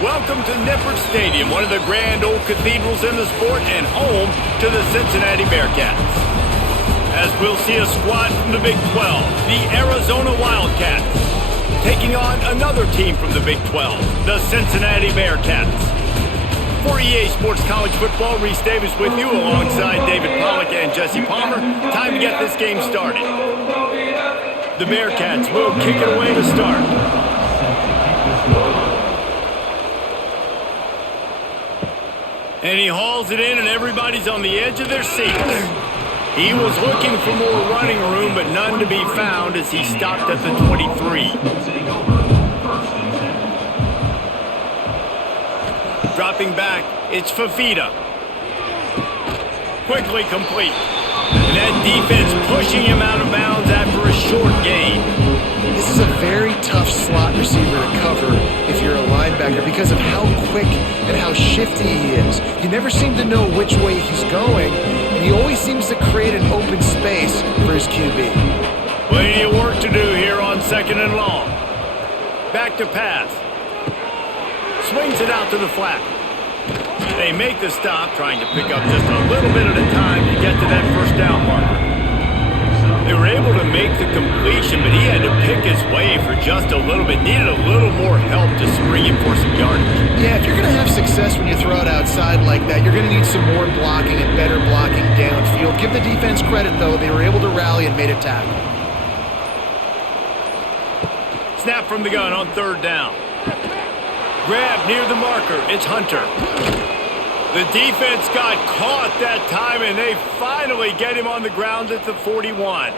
Welcome to Nippert Stadium, one of the grand old cathedrals in the sport and home to the Cincinnati Bearcats. As we'll see a squad from the Big 12, the Arizona Wildcats, taking on another team from the Big 12, the Cincinnati Bearcats. For EA Sports College Football, Reese Davis with you alongside David Pollack and Jesse Palmer. Time to get this game started. The Bearcats will kick it away to start. And he hauls it in, and everybody's on the edge of their seats. He was looking for more running room, but none to be found as he stopped at the 23. Dropping back, it's Fafita. Quickly complete. And that defense pushing him out of bounds after a short gain. This is a very tough slot receiver to cover if you're a linebacker because of how quick and how shifty he is. You never seem to know which way he's going, and he always seems to create an open space for his QB. Plenty of work to do here on 2nd and long. Back to pass. Swings it out to the flat. They make the stop, trying to pick up just a little bit at a time to get to that first down marker. They were able to make the completion, but he had to pick his way for just a little bit. Needed a little more help to spring him for some yardage. Yeah, if you're going to have success when you throw it outside like that, you're going to need some more blocking and better blocking downfield. Give the defense credit, though. They were able to rally and made a tackle. Snap from the gun on 3rd down. Grab near the marker. It's Hunter. The defense got caught that time, and they finally get him on the ground at the 41.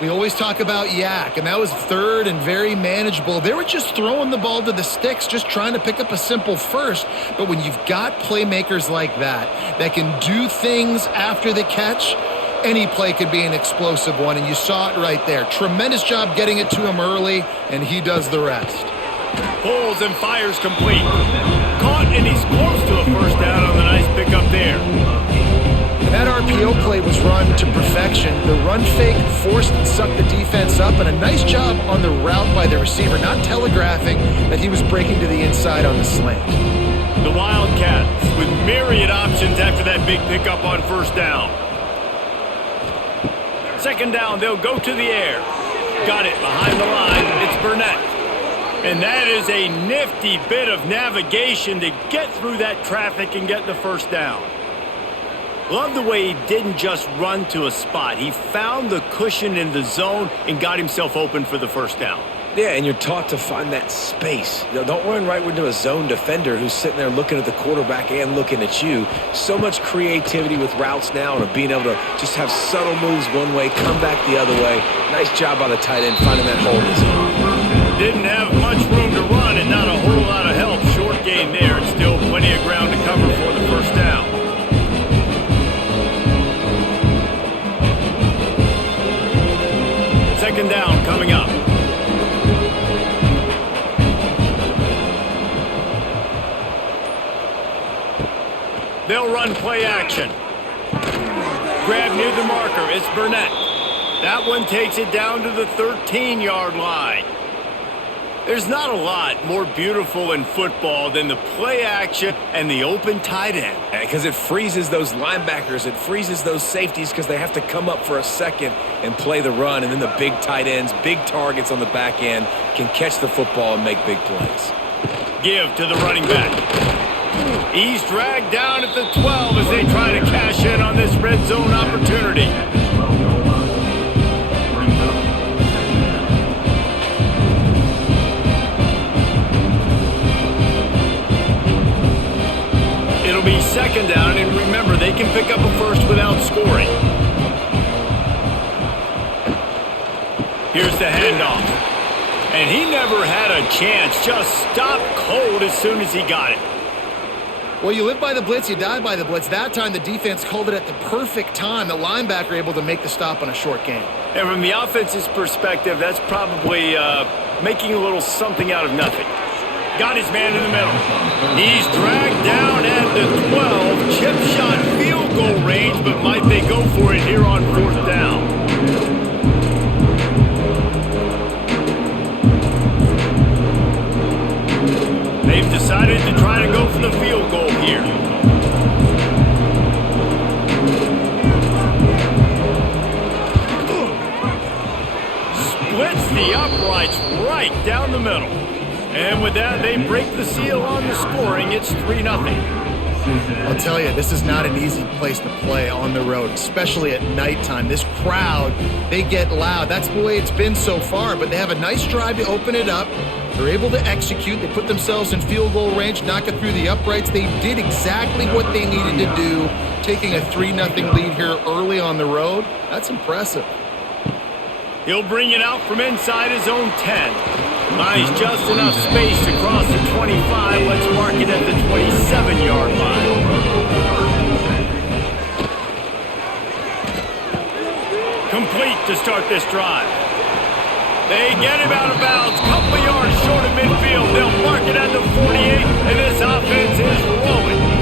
We always talk about yak, and that was 3rd and very manageable. They were just throwing the ball to the sticks, just trying to pick up a simple first. But when you've got playmakers like that can do things after the catch, any play could be an explosive one, and you saw it right there. Tremendous job getting it to him early, and he does the rest. Pulls and fires complete. Caught, and he's close to a first down on the nice pickup there. And that RPO play was run to perfection. The run fake forced and sucked the defense up, and a nice job on the route by the receiver, not telegraphing that he was breaking to the inside on the slant. The Wildcats with myriad options after that big pickup on 1st down. 2nd down, they'll go to the air. Got it behind the line. It's Burnett. And that is a nifty bit of navigation to get through that traffic and get the first down. Love the way he didn't just run to a spot. He found the cushion in the zone and got himself open for the first down. Yeah, and you're taught to find that space. You know, don't run right into a zone defender who's sitting there looking at the quarterback and looking at you. So much creativity with routes now and being able to just have subtle moves one way, come back the other way. Nice job by the tight end finding that hole in the zone. Didn't have much room to run and not a whole lot of help. Short gain there and still plenty of ground to cover for the first down. Second down coming up. They'll run play action. Grab near the marker. It's Burnett. That one takes it down to the 13-yard line. There's not a lot more beautiful in football than the play action and the open tight end. Because it freezes those linebackers. It freezes those safeties because they have to come up for a second and play the run. And then the big tight ends, big targets on the back end can catch the football and make big plays. Give to the running back. He's dragged down at the 12 as they try to cash in on this red zone opportunity. It'll be 2nd down, and remember, they can pick up a first without scoring. Here's the handoff. And he never had a chance, just stopped cold as soon as he got it. Well, you live by the blitz, you die by the blitz. That time, the defense called it at the perfect time. The linebacker able to make the stop on a short gain. And from the offense's perspective, that's probably making a little something out of nothing. Got his man in the middle. He's dragged down at the 12. Chip shot field goal range, but might they go for it here on 4th down? They've decided to try to go for the field goal here. Splits the uprights right down the middle. And with that, they break the seal on the scoring. It's 3-0. I'll tell you, this is not an easy place to play on the road, especially at nighttime. This crowd, they get loud. That's the way it's been so far, but they have a nice drive to open it up. They're able to execute. They put themselves in field goal range, knock it through the uprights. They did exactly what they needed to do, taking a 3-0 lead here early on the road. That's impressive. He'll bring it out from inside his own 10. Buys just enough space to cross the 25. Let's mark it at the 27-yard line. Complete to start this drive. They get him out of bounds. Couple yards short of midfield. They'll mark it at the 48, and this offense is rolling.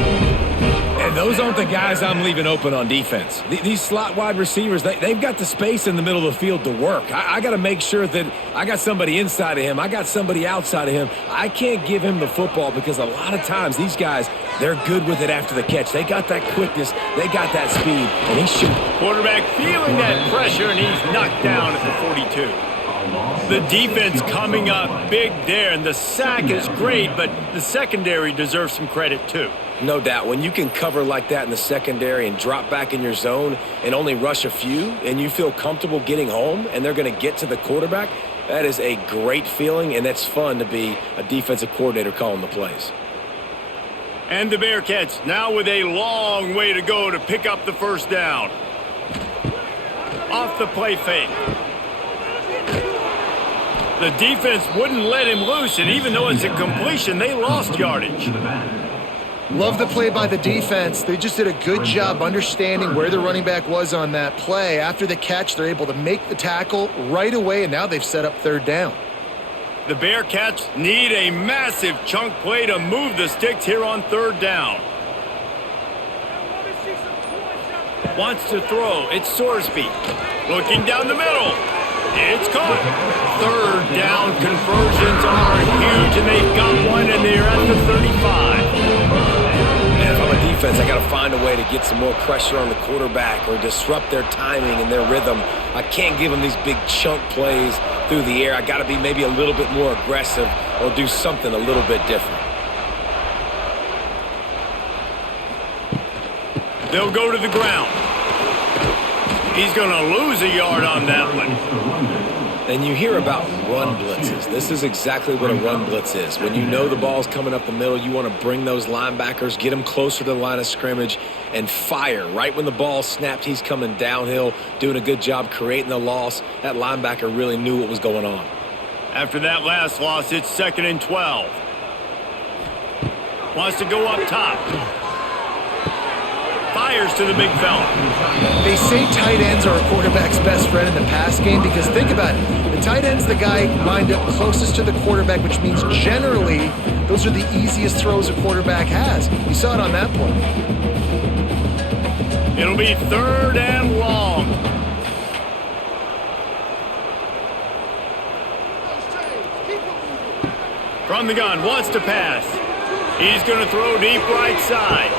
And those aren't the guys I'm leaving open on defense. These slot wide receivers, they've got the space in the middle of the field to work. I got to make sure that I got somebody inside of him. I got somebody outside of him. I can't give him the football because a lot of times these guys, they're good with it after the catch. They got that quickness. They got that speed, and he's shooting. Quarterback feeling that pressure, and he's knocked down at the 42. The defense coming up big there, and the sack is great, but the secondary deserves some credit too. No doubt. When you can cover like that in the secondary and drop back in your zone and only rush a few, and you feel comfortable getting home and they're going to get to the quarterback, that is a great feeling, and that's fun to be a defensive coordinator calling the plays. And the Bearcats now with a long way to go to pick up the first down. Off the play fake. The defense wouldn't let him loose, and even though it's a completion, they lost yardage. Love the play by the defense. They just did a good job understanding where the running back was on that play. After the catch, they're able to make the tackle right away, and now they've set up third down. The Bearcats need a massive chunk play to move the sticks here on third down. Wants to throw. It's Sorsby. Looking down the middle. It's caught. Third down conversions are huge, and they've got one, and they're at the 35. And if I'm a defense, I got to find a way to get some more pressure on the quarterback or disrupt their timing and their rhythm. I can't give them these big chunk plays through the air. I got to be maybe a little bit more aggressive or do something a little bit different. They'll go to the ground. He's going to lose a yard on that one. And you hear about run blitzes. This is exactly what a run blitz is. When you know the ball's coming up the middle, you want to bring those linebackers, get them closer to the line of scrimmage, and fire. Right when the ball snapped, he's coming downhill, doing a good job creating the loss. That linebacker really knew what was going on. After that last loss, it's 2nd and 12. Wants to go up top. Fires to the big fella. They say tight ends are a quarterback's best friend in the pass game because think about it. The tight end's the guy lined up closest to the quarterback, which means generally those are the easiest throws a quarterback has. You saw it on that play. It'll be 3rd and long. From the gun, wants to pass. He's going to throw deep right side.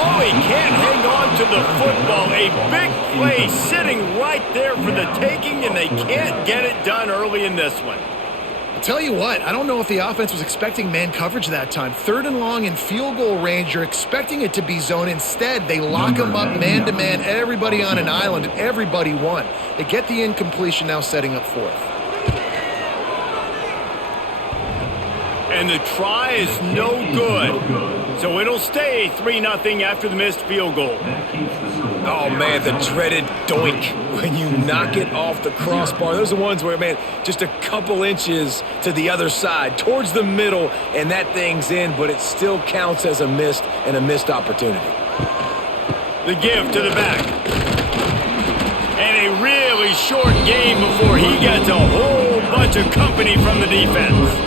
Oh, he can't hang on to the football. A big play sitting right there for the taking, and they can't get it done early in this one. I'll tell you what, I don't know if the offense was expecting man coverage that time. 3rd and long in field goal range, you're expecting it to be zone. Instead, they lock them up man-to-man, everybody on an island, and everybody won. They get the incompletion, now setting up 4th. And the try is no good. So it'll stay 3-0 after the missed field goal. Oh, man, the dreaded doink when you knock it off the crossbar. Those are the ones where, man, just a couple inches to the other side, towards the middle, and that thing's in, but it still counts as a missed opportunity. The give to the back. And a really short game before he gets a whole bunch of company from the defense.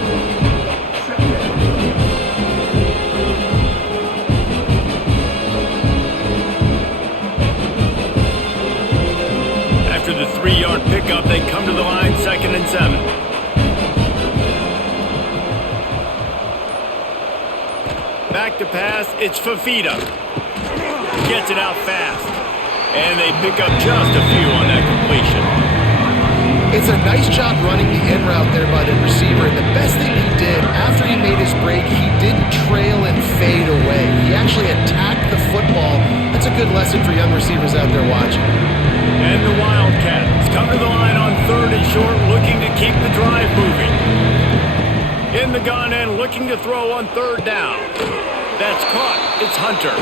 After the 3-yard pickup, they come to the line, 2nd and 7. Back to pass, it's Fafita. Gets it out fast. And they pick up just a few on that completion. It's a nice job running the in route there by the receiver. And the best thing he did after he made his break, he didn't trail and fade away. He actually attacked the football. That's a good lesson for young receivers out there watching. And the Wildcats come to the line on 3rd and short, looking to keep the drive moving. In the gun and looking to throw on 3rd down. That's caught. It's Hunter.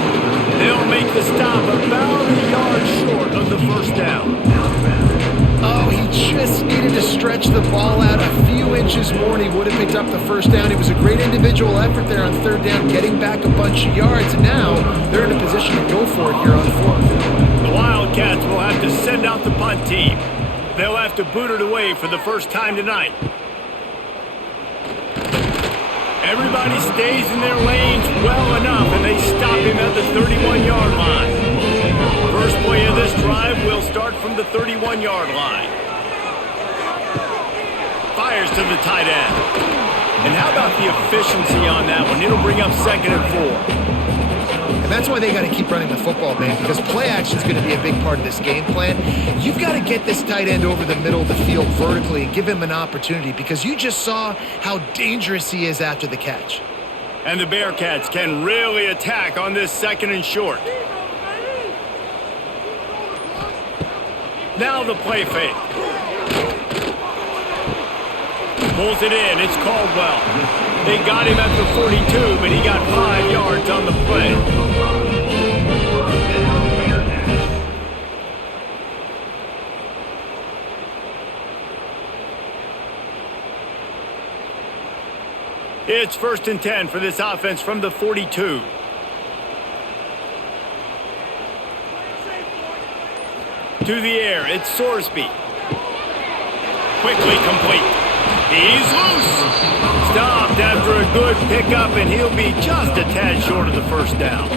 They'll make the stop about a yard short of the 1st down. Oh, he just needed to stretch the ball out a few inches more and he would have picked up the 1st down. It was a great individual effort there on 3rd down, getting back a bunch of yards. And now they're in a position to go for it here on 4th. The Wildcats will have to send out the punt team. They'll have to boot it away for the first time tonight. Everybody stays in their lanes well enough, and they stop him at the 31-yard line. First play of this drive will start from the 31-yard line. Fires to the tight end. And how about the efficiency on that one? It'll bring up 2nd and 4. And that's why they got to keep running the football, man, because play action is going to be a big part of this game plan. You've got to get this tight end over the middle of the field vertically and give him an opportunity because you just saw how dangerous he is after the catch. And the Bearcats can really attack on this 2nd and short. Now the play fake. Pulls it in. It's Caldwell. They got him at the 42, but he got 5 yards on the play. It's 1st and 10 for this offense from the 42. To the air, it's Sorsby. Quickly complete. He's loose. Stopped after a good pickup, and he'll be just a tad short of the 1st down.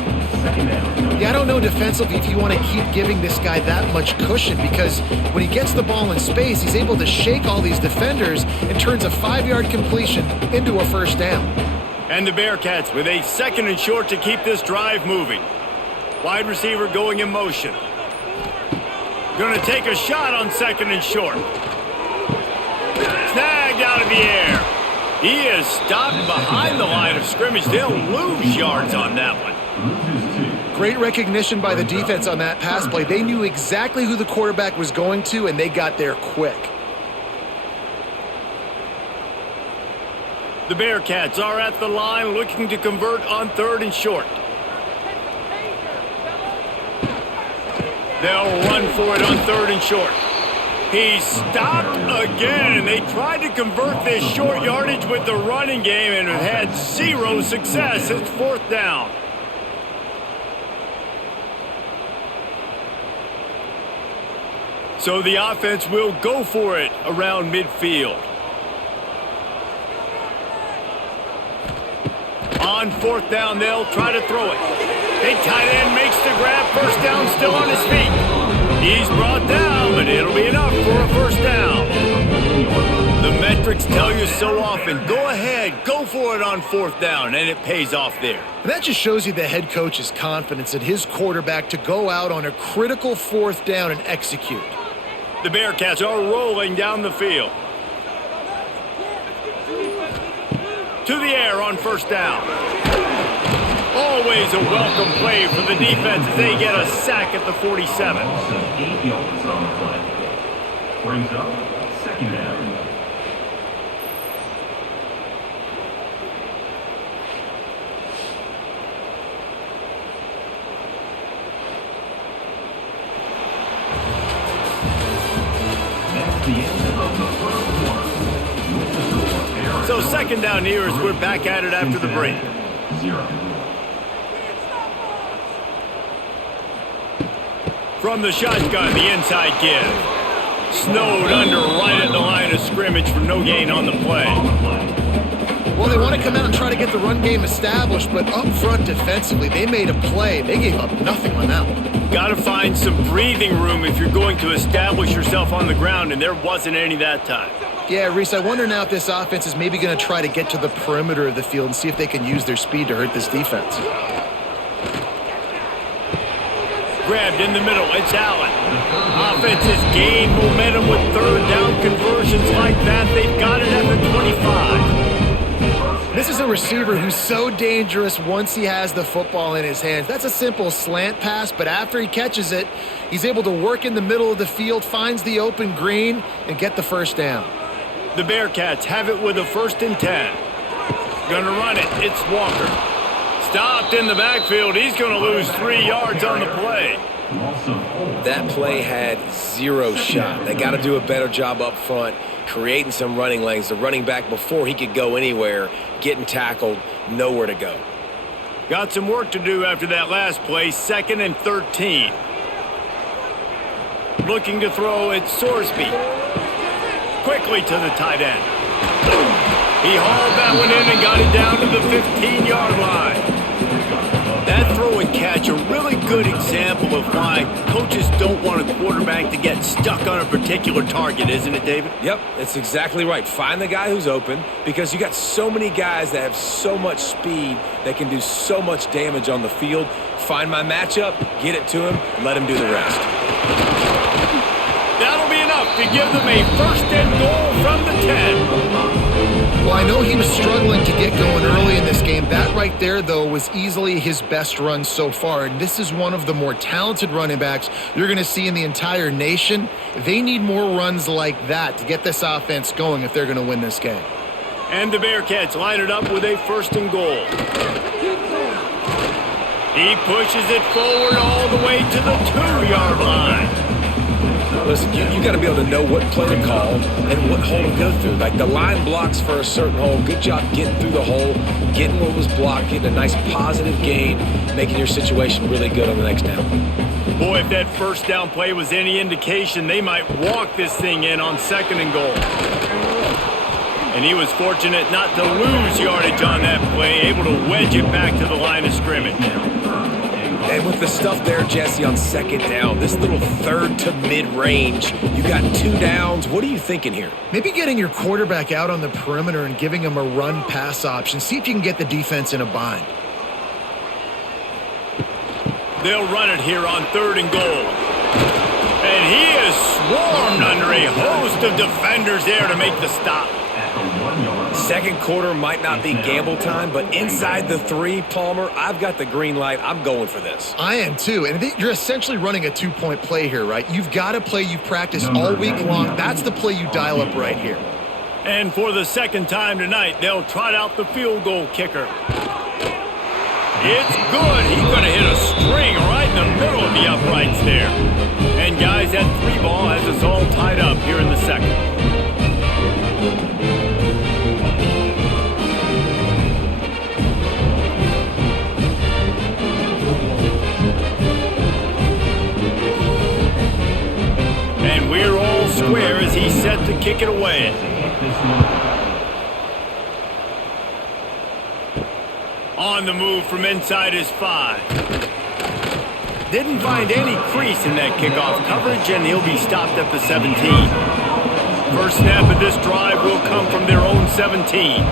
Yeah, I don't know defensively if you want to keep giving this guy that much cushion because when he gets the ball in space, he's able to shake all these defenders and turns a 5-yard completion into a 1st down. And the Bearcats with a 2nd and short to keep this drive moving. Wide receiver going in motion. Going to take a shot on 2nd and short. Snagged out of the air. He is stopped behind the line of scrimmage. They'll lose yards on that one. Great recognition by the defense on that pass play. They knew exactly who the quarterback was going to, and they got there quick. The Bearcats are at the line looking to convert on 3rd and short. They'll run for it on 3rd and short. He stopped again, and they tried to convert this short yardage with the running game and have had 0 success. It's 4th down. So the offense will go for it around midfield. On 4th down, they'll try to throw it. Big tight end makes the grab. 1st down, still on his feet. He's brought down, but it'll be enough for a 1st down. The metrics tell you so often, go ahead, go for it on 4th down, and it pays off there. And that just shows you the head coach's confidence in his quarterback to go out on a critical 4th down and execute. The Bearcats are rolling down the field. To the air on 1st down. Always a welcome play for the defense as they get a sack at the 47. 8 yards on the play. Brings up 2nd down. That's the end of the 1st quarter. So 2nd down here as we're back at it after the break. 0. From the shotgun, the inside give. Snowed under right at the line of scrimmage for no gain on the play. Well, they want to come out and try to get the run game established, but up front defensively, they made a play. They gave up nothing on that one. Got to find some breathing room if you're going to establish yourself on the ground, and there wasn't any that time. Yeah, Reese, I wonder now if this offense is maybe going to try to get to the perimeter of the field and see if they can use their speed to hurt this defense. Grabbed in the middle, it's Allen. Offense has gained momentum with third down conversions like that. They've got it at the 25. This is a receiver who's so dangerous once he has the football in his hands. That's a simple slant pass, but after he catches it, he's able to work in the middle of the field, finds the open green, and get the first down. The Bearcats have it with a 1st and 10. Gonna run it, it's Walker. Stopped in the backfield. He's going to lose 3 yards on the play. That play had 0 shot. They got to do a better job up front, creating some running lanes. The running back, before he could go anywhere, getting tackled, nowhere to go. Got some work to do after that last play. 2nd and 13. Looking to throw, it's Sorsby. Quickly to the tight end. He hauled that one in and got it down to the 15-yard line. That throw and catch, a really good example of why coaches don't want a quarterback to get stuck on a particular target, isn't it, David? Yep, that's exactly right. Find the guy who's open, because you got so many guys that have so much speed that can do so much damage on the field. Find my matchup, get it to him, let him do the rest. That'll be enough to give them a 1st and goal from the 10. Well, I know he was struggling to get going early in this game. That right there, though, was easily his best run so far. And this is one of the more talented running backs you're going to see in the entire nation. They need more runs like that to get this offense going if they're going to win this game. And the Bearcats line it up with a 1st and goal. He pushes it forward all the way to the 2-yard line. Listen, you got to be able to know what play to call and what hole to go through. Like, the line blocks for a certain hole. Good job getting through the hole, getting what was blocked, getting a nice positive gain, making your situation really good on the next down. Boy, if that 1st down play was any indication, they might walk this thing in on 2nd and goal. And he was fortunate not to lose yardage on that play, able to wedge it back to the line of scrimmage. And with the stuff there, Jesse, on 2nd down, this little 3rd to mid-range, you got 2 downs. What are you thinking here? Maybe getting your quarterback out on the perimeter and giving him a run-pass option. See if you can get the defense in a bind. They'll run it here on 3rd and goal. And he is swarmed under a host of defenders there to make the stop. 2nd quarter might not be gamble time, but inside the 3, Palmer, I've got the green light. I'm going for this. I am too. And you're essentially running a 2-point play here, right? You've got a play you've practiced all week long. That's the play you dial up right here. And for the 2nd time tonight, they'll trot out the field goal kicker. It's good. He's going to hit a string right in the middle of the uprights there. And guys, that 3 ball has us all tied up here in the 2nd. And we're all square as he's set to kick it away. On the move from inside his 5. Didn't find any crease in that kickoff coverage, and he'll be stopped at the 17. First snap of this drive will come from their own 17.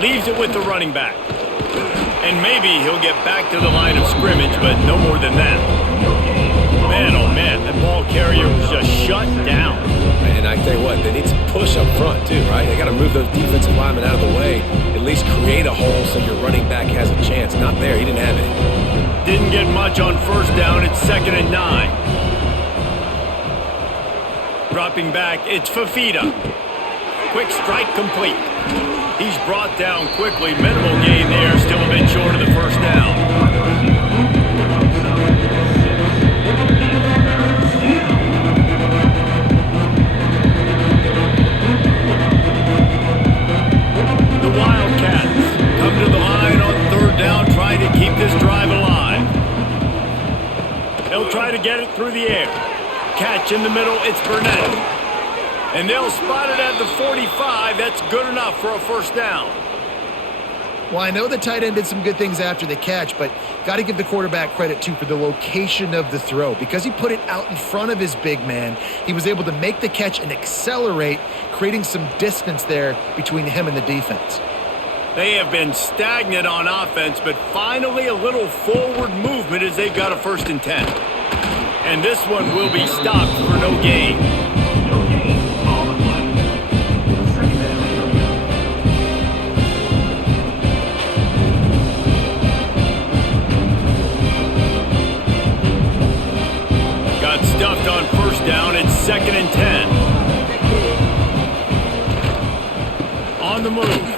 Leaves it with the running back. And maybe he'll get back to the line of scrimmage, but no more than that. Man, oh man, that ball carrier was just shut down. And I tell you what, they need some push up front too, right? They got to move those defensive linemen out of the way, at least create a hole so your running back has a chance. Not there, he didn't have any. Didn't get much on 1st down, it's 2nd and 9. Dropping back, it's Fafita. Quick strike complete. He's brought down quickly, minimal gain there, still a bit short of the 1st down. Try to get it through the air. Catch in the middle, it's Burnett. And they'll spot it at the 45. That's good enough for a 1st down. Well, I know the tight end did some good things after the catch, but got to give the quarterback credit, too, for the location of the throw. Because he put it out in front of his big man, he was able to make the catch and accelerate, creating some distance there between him and the defense. They have been stagnant on offense, but finally a little forward movement as they've got a 1st and 10. And this one will be stopped for no gain. No gain on the play. Second down. Got stuffed on 1st down. It's 2nd and 10. On the move.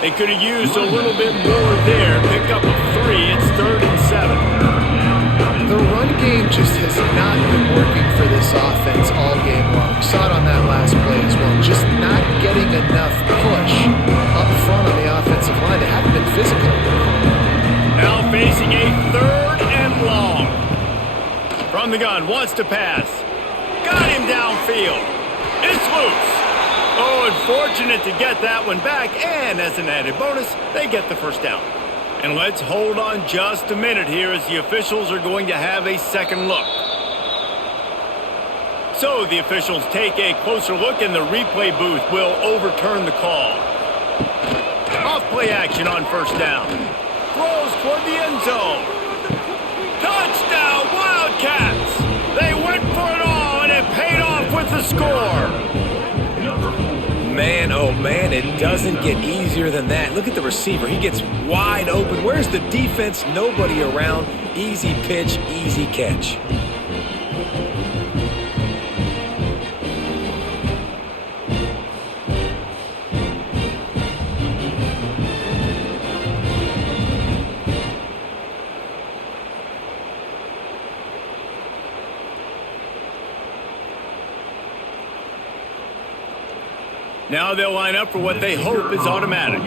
They could have used a little bit more there. Pick up a 3. It's 3rd and 7. The run game just has not been working for this offense all game long. We saw it on that last play as well. Just not getting enough push up front on the offensive line. They haven't been physical. Now facing a 3rd and long. From the gun, wants to pass. Got him downfield. It's loose. Oh, unfortunate to get that one back, and as an added bonus, they get the 1st down. And let's hold on just a minute here as the officials are going to have a second look. So the officials take a closer look, and the replay booth will overturn the call. Off play action on 1st down. Throws toward the end zone. Touchdown, Wildcats! They went for it all, and it paid off with the score. Man, oh man, it doesn't get easier than that. Look at the receiver. He gets wide open. Where's the defense? Nobody around. Easy pitch, easy catch. Now they'll line up for what they hope is automatic.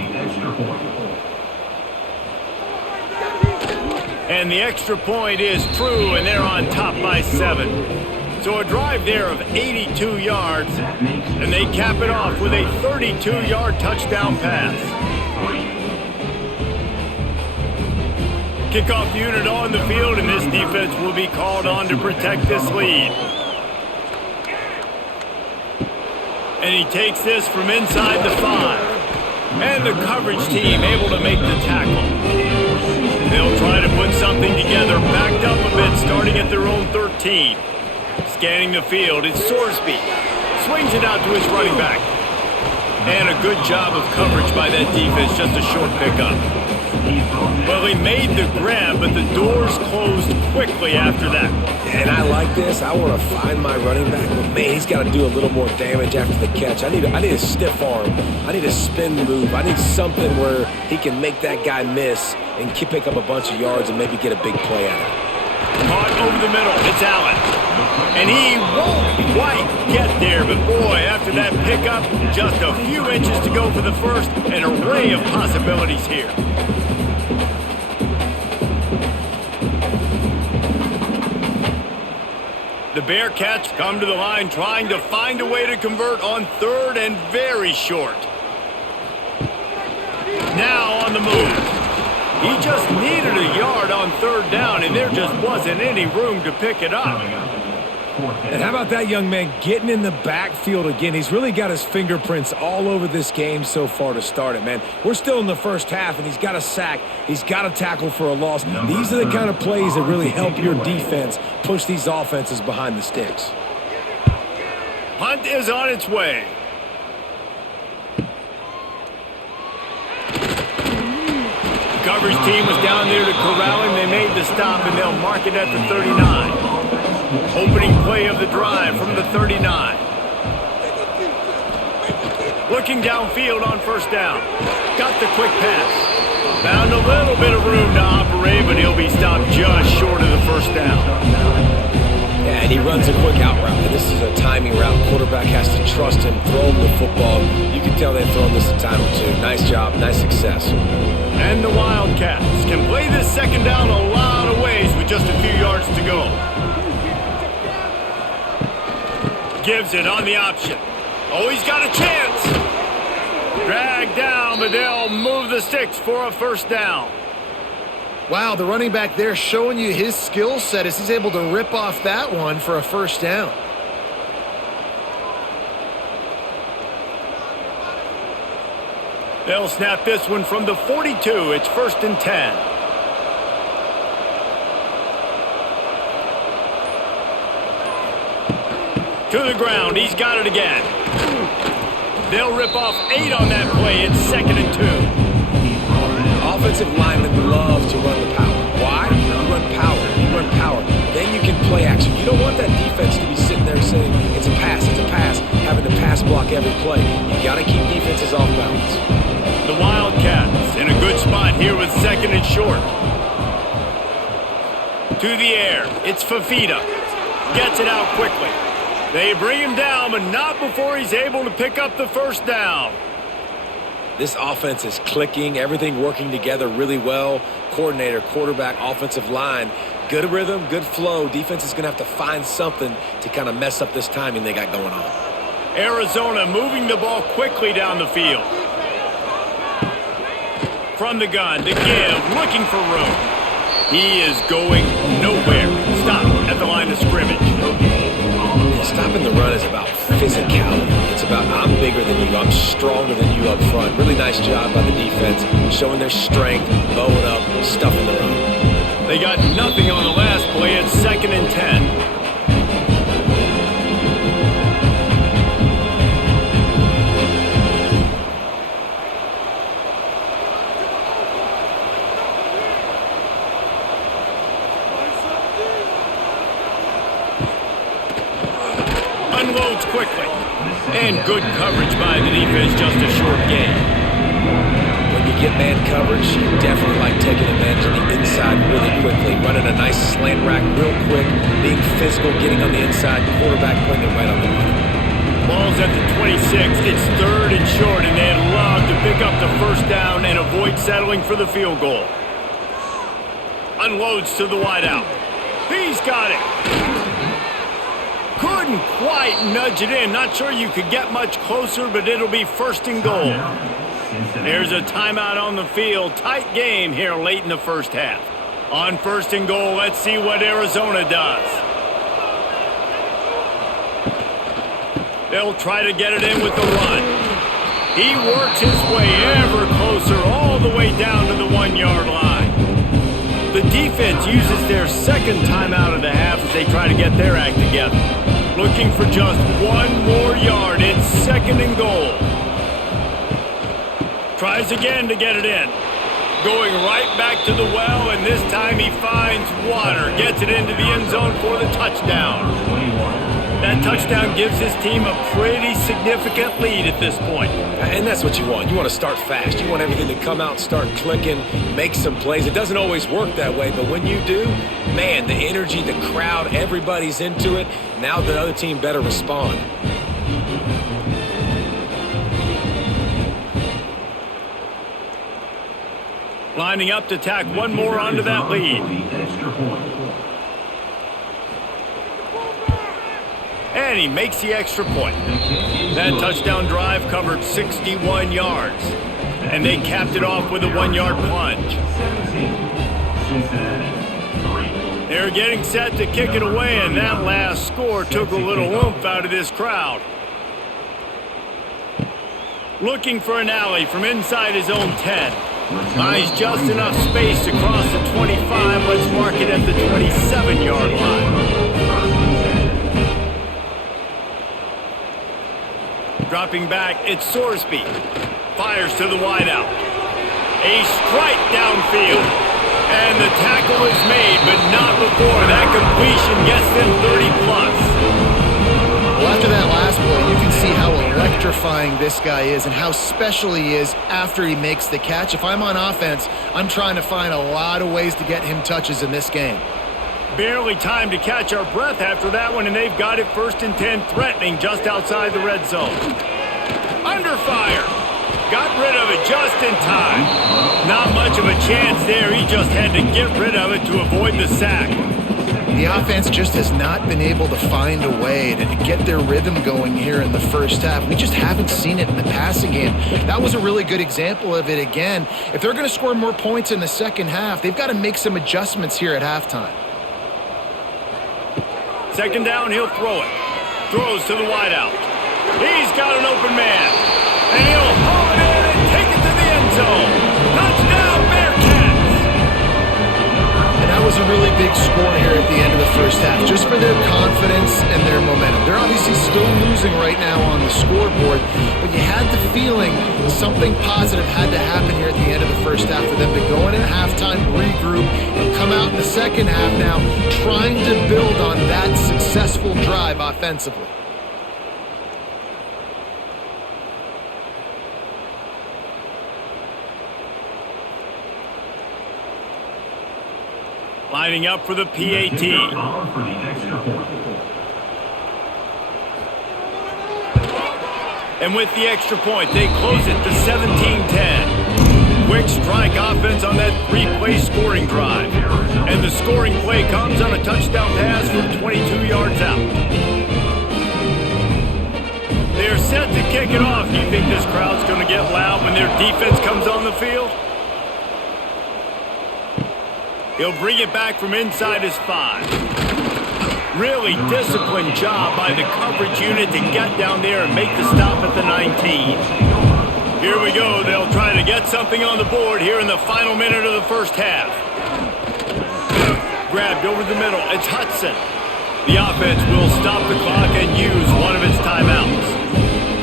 And the extra point is true, and they're on top by 7. So a drive there of 82 yards, and they cap it off with a 32-yard touchdown pass. Kickoff unit on the field, and this defense will be called on to protect this lead. And he takes this from inside the 5. And the coverage team able to make the tackle. They'll try to put something together, backed up a bit, starting at their own 13. Scanning the field, it's Sorsby. Swings it out to his running back. And a good job of coverage by that defense, just a short pickup. Well, he made the grab, but the doors closed quickly after that. And I like this. I want to find my running back, but man, he's got to do a little more damage after the catch. I need a stiff arm. I need a spin move. I need something where he can make that guy miss and pick up a bunch of yards and maybe get a big play out of it. Caught over the middle. It's Allen. And he won't quite get there, but boy, after that pickup, just a few inches to go for the first. An array of possibilities here. The Bearcats come to the line trying to find a way to convert on 3rd and very short. Now on the move. He just needed a yard on 3rd down, and there just wasn't any room to pick it up. And how about that young man getting in the backfield again? He's really got his fingerprints all over this game so far to start it, man. We're still in the first half, and he's got a sack. He's got a tackle for a loss. These are the kind of plays that really help your defense push these offenses behind the sticks. Punt is on its way. The coverage team was down there to corral him. They made the stop, and they'll mark it at the 39. Opening play of the drive from the 39. Looking downfield on 1st down. Got the quick pass. Found a little bit of room to operate, but he'll be stopped just short of the 1st down. Yeah, and he runs a quick out route. And this is a timing route. Quarterback has to trust him, throw him the football. You can tell they've thrown this a time or two. Nice job, nice success. And the Wildcats can play this 2nd down a lot of ways with just a few yards to go. Gives it on the option. Oh, he's got a chance. Dragged down, but they'll move the sticks for a first down. Wow, the running back there showing you his skill set as he's able to rip off that one for a first down. They'll snap this one from the 42. It's 1st and 10. To the ground. He's got it again. They'll rip off 8 on that play. It's 2nd and 2. Offensive linemen love to run the power. Why? You run power. You run power. Then you can play action. You don't want that defense to be sitting there saying, it's a pass, having to pass block every play. You got to keep defenses off balance. The Wildcats in a good spot here with 2nd and short. To the air. It's Fafita. Gets it out quickly. They bring him down, but not before he's able to pick up the first down. This offense is clicking, everything working together really well. Coordinator, quarterback, offensive line, good rhythm, good flow. Defense is going to have to find something to kind of mess up this timing they got going on. Arizona moving the ball quickly down the field. From the gun, to give, looking for room. He is going nowhere. Stop at the line of scrimmage. Stopping the run is about physicality. It's about I'm bigger than you, I'm stronger than you up front. Really nice job by the defense, showing their strength, bowing up, stuffing the run. They got nothing on the last play. It's 2nd and 10. Unloads quickly. And good coverage by the defense, just a short gain. When you get man coverage, you definitely like taking advantage of the inside really quickly, running a nice slant rack real quick, being physical, getting on the inside, quarterback putting it right on the money. Ball's at the 26. It's 3rd and short, and they'd love to pick up the first down and avoid settling for the field goal. Unloads to the wideout. He's got it. Couldn't quite nudge it in. Not sure you could get much closer, but it'll be 1st and goal. There's a timeout on the field. Tight game here late in the first half. On 1st and goal, let's see what Arizona does. They'll try to get it in with the run. He works his way ever closer all the way down to the 1-yard line. The defense uses their 2nd timeout of the half as they try to get their act together. Looking for just 1 more yard. It's 2nd and goal. Tries again to get it in. Going right back to the well, and this time he finds water. Gets it into the end zone for the touchdown. That touchdown gives his team a pretty significant lead at this point. And that's what you want. You want to start fast. You want everything to come out and start clicking, make some plays. It doesn't always work that way, but when you do, man, the energy, the crowd, everybody's into it. Now the other team better respond. Lining up to tack one more onto that lead. And he makes the extra point. That touchdown drive covered 61 yards. And they capped it off with a 1-yard plunge. They're getting set to kick it away, and that last score took a little oomph out of this crowd. Looking for an alley from inside his own 10. Buys just enough space to cross the 25. Let's mark it at the 27-yard line. Dropping back, it's Sorsby. Fires to the wideout. A strike downfield. And the tackle is made, but not before that completion gets them 30+. Well, after that last play, you can see how electrifying this guy is and how special he is after he makes the catch. If I'm on offense, I'm trying to find a lot of ways to get him touches in this game. Barely time to catch our breath after that one, and they've got it 1st and 10, threatening just outside the red zone. Under fire. Got rid of it just in time. Not much of a chance there. He just had to get rid of it to avoid the sack. The offense just has not been able to find a way to get their rhythm going here in the first half. We just haven't seen it in the passing game. That was a really good example of it again. If they're going to score more points in the second half, they've got to make some adjustments here at halftime. Second down, he'll throw it. Throws to the wideout. He's got an open man. And he'll haul it in and take it to the end zone. Touchdown, Bearcats! And that was a really big score here at the end of the first half, just for their confidence and their momentum. They're obviously still losing right now on the scoreboard, but you had the feeling something positive had to happen here at the end of the first half for them to go in at halftime, regroup, and come out in the second half now trying to build on that successful drive offensively. Lining up for the PAT. For the extra point. And with the extra point, they close it to 17-10. Quick strike offense on that three-play scoring drive. And the scoring play comes on a touchdown pass from 22 yards out. They're set to kick it off. Do you think this crowd's going to get loud when their defense comes on the field? He'll bring it back from inside his 5. Really disciplined job by the coverage unit to get down there and make the stop at the 19. Here we go. They'll try to get something on the board here in the final minute of the first half. Grabbed over the middle. It's Hudson. The offense will stop the clock and use one of its timeouts.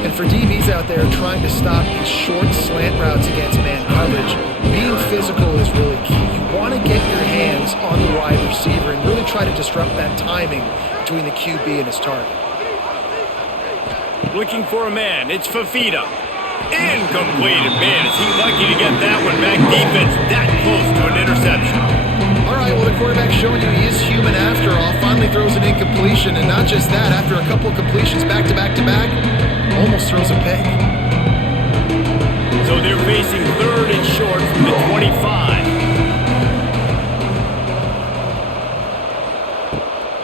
And for DBs out there trying to stop these short slant routes against man coverage, being physical is really key. You want to get your hands on the wide receiver and really try to disrupt that timing between the QB and his target. Looking for a man. It's Fafita. Incomplete. Man, is he lucky to get that one back. Defense that close to an interception. All right, well, the quarterback's showing you he is human after all. Finally throws an incompletion, and not just that, after a couple completions back-to-back-to-back, almost throws a pick. So they're facing third and short from the 25.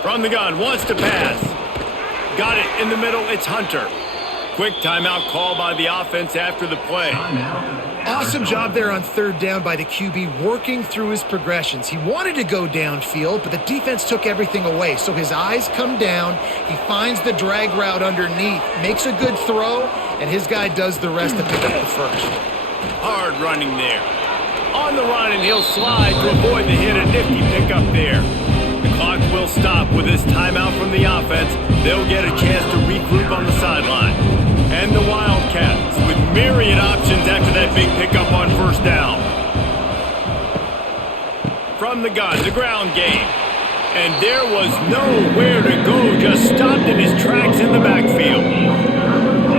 From the gun, wants to pass. Got it in the middle, it's Hunter. Quick timeout call by the offense after the play. Awesome job there on third down by the QB, working through his progressions. He wanted to go downfield, but the defense took everything away. So his eyes come down, he finds the drag route underneath, makes a good throw, and his guy does the rest to pick up the first. Hard running there. On the run, and he'll slide to avoid the hit. A nifty pickup there. The clock will stop with this timeout from the offense. They'll get a chance to regroup on the sideline. And the Wildcats with myriad options after that big pickup on first down. From the gun, the ground game. And there was nowhere to go, just stopped in his tracks in the backfield.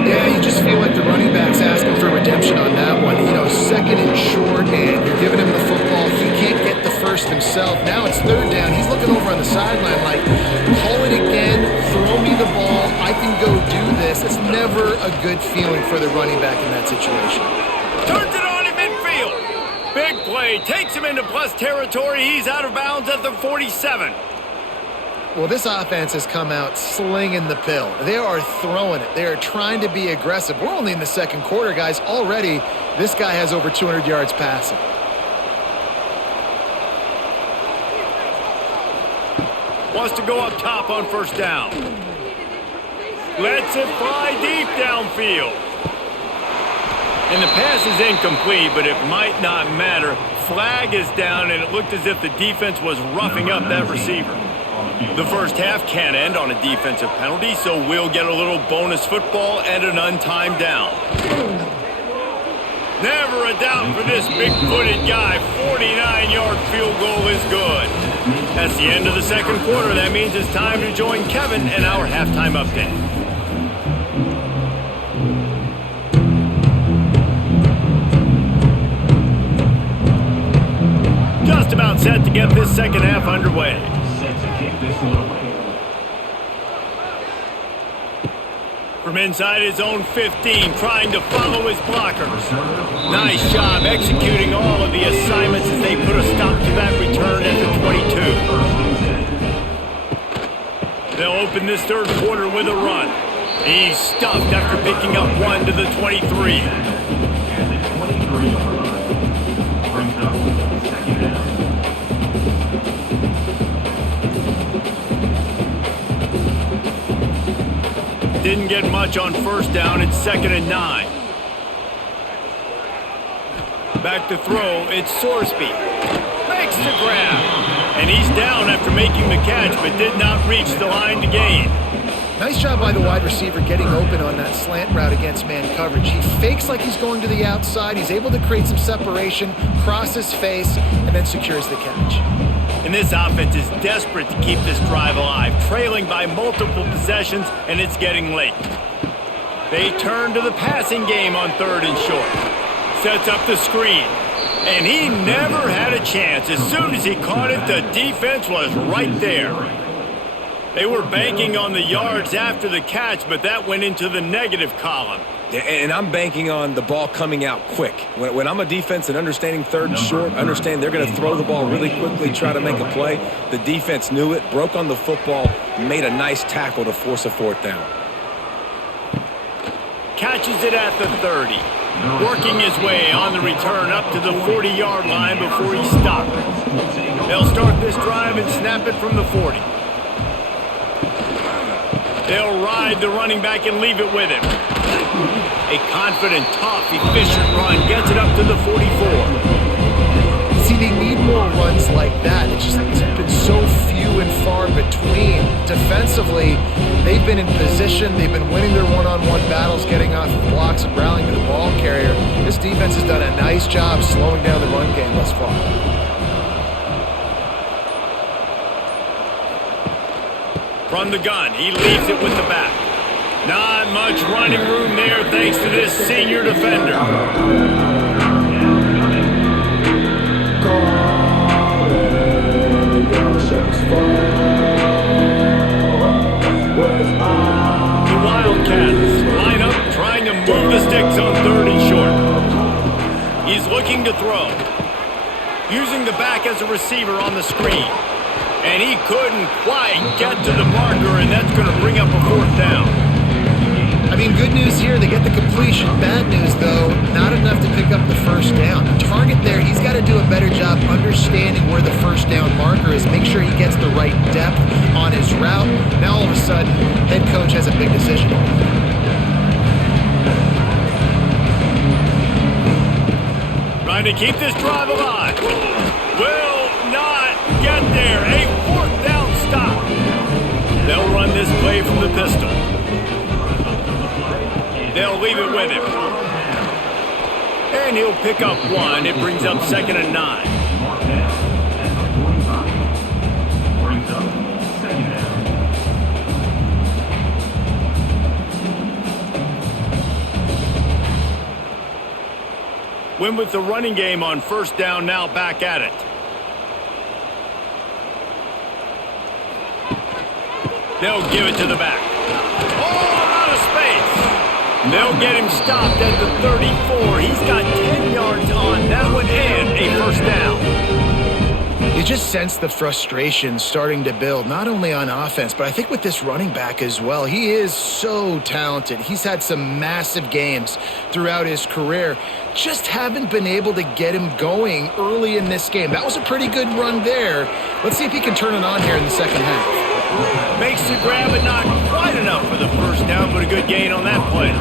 Yeah, you just feel like the running back's asking for redemption on that one. You know, second and short, and you're giving him the football. He can't get the first himself. Now it's third down. He's looking over on the sideline like, call it again, throw me the ball, I can go do this. It's never a good feeling for the running back in that situation. Turns it on in midfield. Big play, takes him into plus territory. He's out of bounds at the 47. Well, this offense has come out slinging the pill. They are throwing it. They are trying to be aggressive. We're only in the second quarter, guys. Already, this guy has over 200 yards passing. Wants to go up top on first down. Lets it fly deep downfield. And the pass is incomplete, but it might not matter. Flag is down, and it looked as if the defense was roughing up that receiver. The first half can end on a defensive penalty, so we'll get a little bonus football and an untimed down. Never a doubt for this big-footed guy. 49-yard field goal is good. That's the end of the second quarter. That means it's time to join Kevin in our halftime update. Just about set to get this second half underway. From inside his own 15, trying to follow his blockers. Nice job executing all of the assignments as they put a stop to that return at the 22. open this third quarter with a run. He's stuffed after picking up one to the 23. And the 23-yard line. Brings up second down. Didn't get much on first down. It's 2nd and 9. Back to throw. It's Sorsby. Makes the grab. And he's down after making the catch, but did not reach the line to gain. Nice job by the wide receiver getting open on that slant route against man coverage. He fakes like he's going to the outside. He's able to create some separation, cross his face, and then secures the catch. And this offense is desperate to keep this drive alive, trailing by multiple possessions, and it's getting late. They turn to the passing game on 3rd and short. Sets up the screen. And he never had a chance. As soon as he caught it, the defense was right there. They were banking on the yards after the catch, but that went into the negative column. Yeah, and I'm banking on the ball coming out quick. When I'm a defense and understanding 3rd and short, understand they're going to throw the ball really quickly, try to make a play. The defense knew it, broke on the football, made a nice tackle to force a 4th down. Catches it at the 30. Working his way on the return up to the 40-yard line before he stopped. They'll start this drive and snap it from the 40. They'll ride the running back and leave it with him. A confident, tough, efficient run gets it up to the 44. See, they need more runs like that. It's been so few and far between. Defensively, they've been in position. They've been winning their one-on-one battles, getting off the blocks and rallying to the ball carrier. This defense has done a nice job slowing down the run game thus far. From the gun, he leaves it with the back. Not much running room there thanks to this senior defender. The Wildcats line up trying to move the sticks on 3rd and short. He's looking to throw. Using the back as a receiver on the screen. And he couldn't quite get to the marker, and that's going to bring up a 4th down. I mean, good news here, they get the completion. Bad news, though, not enough to pick up the 1st down. The target there, he's got to do a better job understanding where the 1st down marker is, make sure he gets the right depth on his route. Now, all of a sudden, head coach has a big decision. Trying to keep this drive alive. Will not get there. A 4th down stop. They'll run this play from the pistol. They'll leave it with him. And he'll pick up one. It brings up 2nd and 9. Brings up 2nd down. Win with the running game on 1st down, now back at it. They'll give it to the back. Oh, out of space. They'll get him stopped at the 34. He's got 10 yards on that one and a 1st down. You just sense the frustration starting to build, not only on offense, but I think with this running back as well. He is so talented. He's had some massive games throughout his career. Just haven't been able to get him going early in this game. That was a pretty good run there. Let's see if he can turn it on here in the 2nd half. Makes the grab, but not quite enough for the 1st down, but a good gain on that play.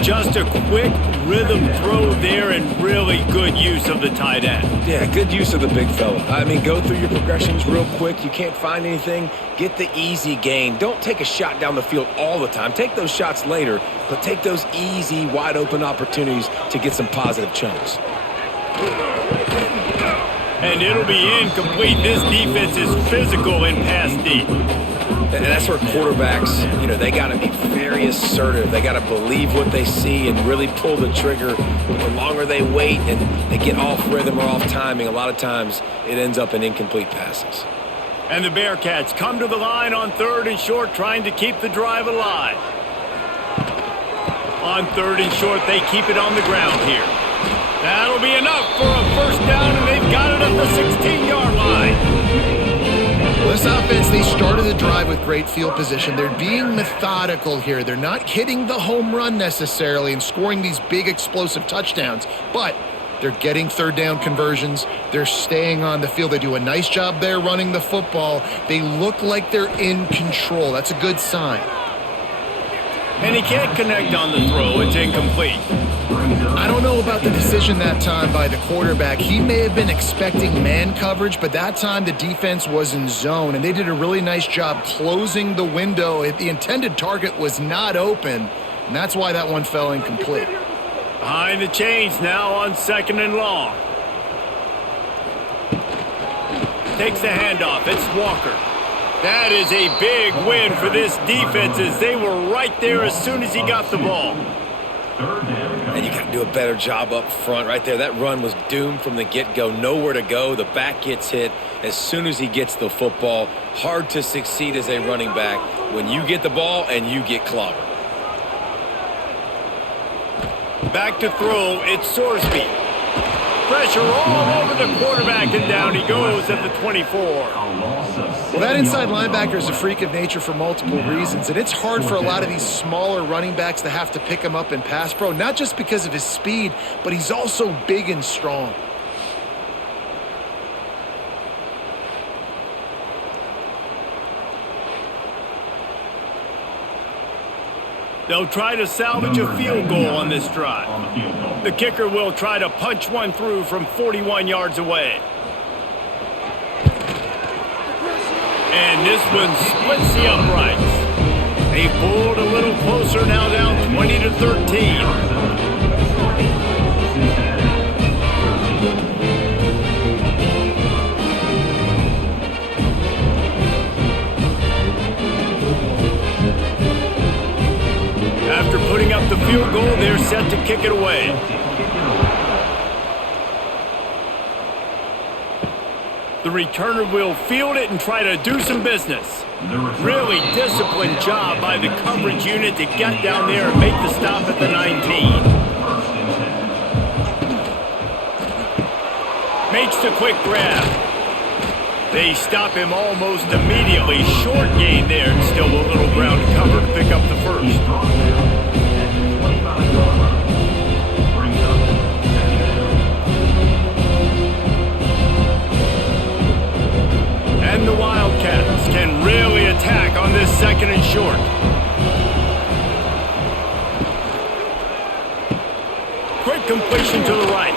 Just a quick rhythm throw there and really good use of the tight end. Yeah, good use of the big fella. I mean, go through your progressions real quick. You can't find anything. Get the easy gain. Don't take a shot down the field all the time. Take those shots later, but take those easy, wide open opportunities to get some positive chunks. And it'll be incomplete. This defense is physical and pass deep. And that's where quarterbacks, they got to be very assertive. They got to believe what they see and really pull the trigger. The longer they wait and they get off rhythm or off timing, a lot of times it ends up in incomplete passes. And the Bearcats come to the line on 3rd and short, trying to keep the drive alive. On 3rd and short, they keep it on the ground here. That'll be enough for a 1st down, and they've got it at the 16-yard line. This offense, they started the drive with great field position. They're being methodical here. They're not hitting the home run necessarily and scoring these big explosive touchdowns, but they're getting third down conversions. They're staying on the field. They do a nice job there running the football. They look like they're in control. That's a good sign. And he can't connect on the throw. It's incomplete. I don't know about the decision that time by the quarterback. He may have been expecting man coverage, but that time the defense was in zone, and they did a really nice job closing the window. The intended target was not open, and that's why that one fell incomplete. Behind the chains now on 2nd and long. Takes the handoff. It's Walker. That is a big win for this defense as they were right there as soon as he got the ball. And you got to do a better job up front right there. That run was doomed from the get-go. Nowhere to go. The back gets hit as soon as he gets the football. Hard to succeed as a running back when you get the ball and you get clobbered. Back to throw. It's Sorsby. Pressure all over the quarterback, and down he goes at the 24. Well, that inside linebacker is a freak of nature for multiple reasons, and it's hard for a lot of these smaller running backs to have to pick him up in pass pro, not just because of his speed, but he's also big and strong. They'll try to salvage a field goal on this drive. The kicker will try to punch one through from 41 yards away. And this one splits the uprights. They pulled a little closer, now down 20-13. After putting up the field goal, they're set to kick it away. The returner will field it and try to do some business. Really disciplined job by the coverage unit to get down there and make the stop at the 19. Makes the quick grab. They stop him almost immediately. Short gain there, and still a little ground to cover to pick up the first. And the Wildcats can really attack on this 2nd and short. Quick completion to the right.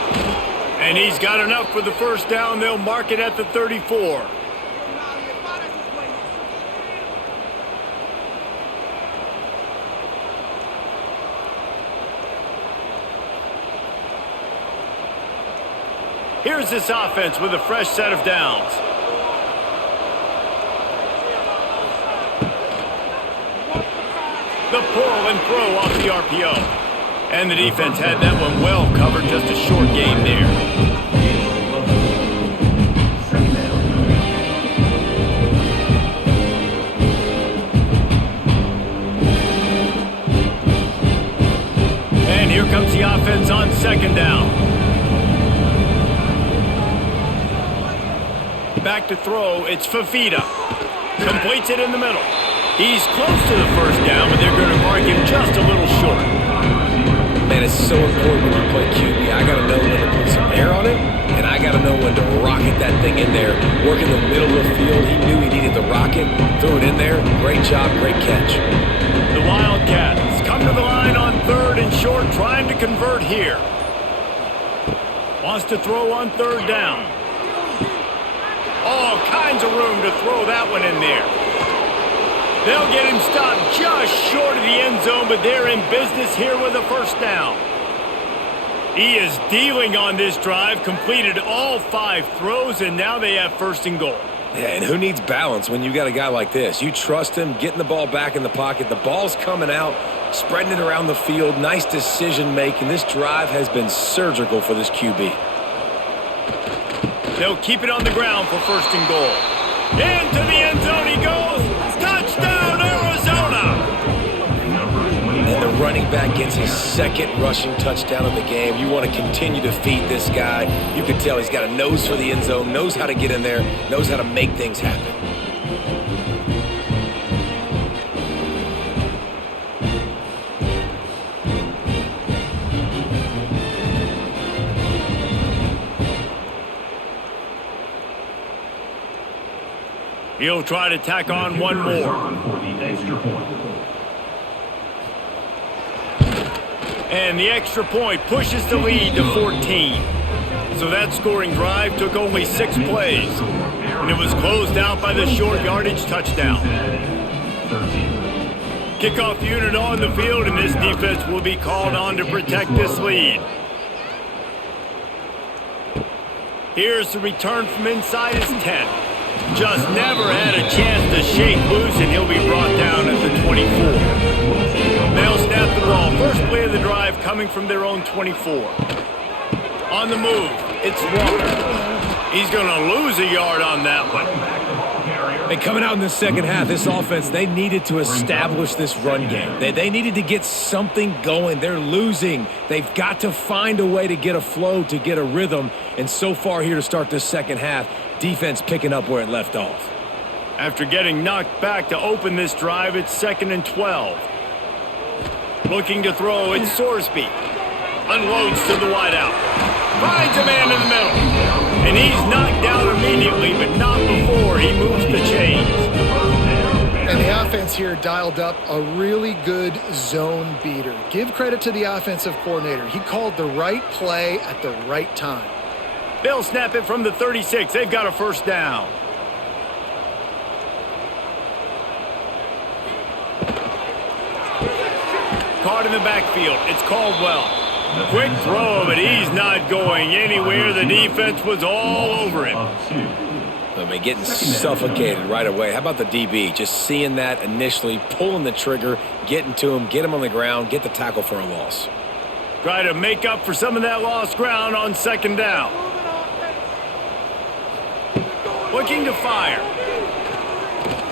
And he's got enough for the first down. They'll mark it at the 34. Here's this offense with a fresh set of downs. The pull and throw off the RPO. And the defense had that one well covered, just a short gain there. And here comes the offense on 2nd down. Back to throw, it's Fafita. Completes it in the middle. He's close to the first down, but they're going to mark him just a little short. Man, it's so important when you play QB. I got to know when to put some air on it, and I got to know when to rocket that thing in there. Work in the middle of the field. He knew he needed the rocket. Threw it in there. Great job, great catch. The Wildcats come to the line on 3rd and short, trying to convert here. Wants to throw on 3rd down. All kinds of room to throw that one in there. They'll get him stopped just short of the end zone, but they're in business here with a first down. He is dealing on this drive, completed all 5 throws, and now they have 1st and goal. Yeah, and who needs balance when you got a guy like this? You trust him, getting the ball back in the pocket. The ball's coming out, spreading it around the field. Nice decision-making. This drive has been surgical for this QB. They'll keep it on the ground for 1st and goal. Into the end zone he goes. Touchdown, Arizona! And the running back gets his 2nd rushing touchdown of the game. You want to continue to feed this guy. You can tell he's got a nose for the end zone, knows how to get in there, knows how to make things happen. He'll try to tack on one more. For the extra point. And the extra point pushes the lead to 14. So that scoring drive took only 6 plays. And it was closed out by the short yardage touchdown. Kickoff unit on the field, and this defense will be called on to protect this lead. Here's the return from inside his 10. Just never had a chance to shake loose, and he'll be brought down at the 24. They'll snap the ball. First play of the drive coming from their own 24. On the move, it's Walker. He's going to lose a yard on that one. And coming out in the second half, this offense, they needed to establish this run game. They needed to get something going. They're losing. They've got to find a way to get a flow, to get a rhythm. And so far here to start this second half, defense picking up where it left off. After getting knocked back to open this drive, it's 2nd and 12. Looking to throw, it's Sorsby. Unloads to the wideout. Finds a man in the middle. And he's knocked down immediately, but not before he moves the chains. And the offense here dialed up a really good zone beater. Give credit to the offensive coordinator. He called the right play at the right time. They'll snap it from the 36. They've got a first down. Caught in the backfield. It's Caldwell. Quick throw, but he's not going anywhere. The defense was all over him. I mean, getting suffocated right away. How about the DB? Just seeing that initially, pulling the trigger, getting to him, get him on the ground, get the tackle for a loss. Try to make up for some of that lost ground on 2nd down. Looking to fire.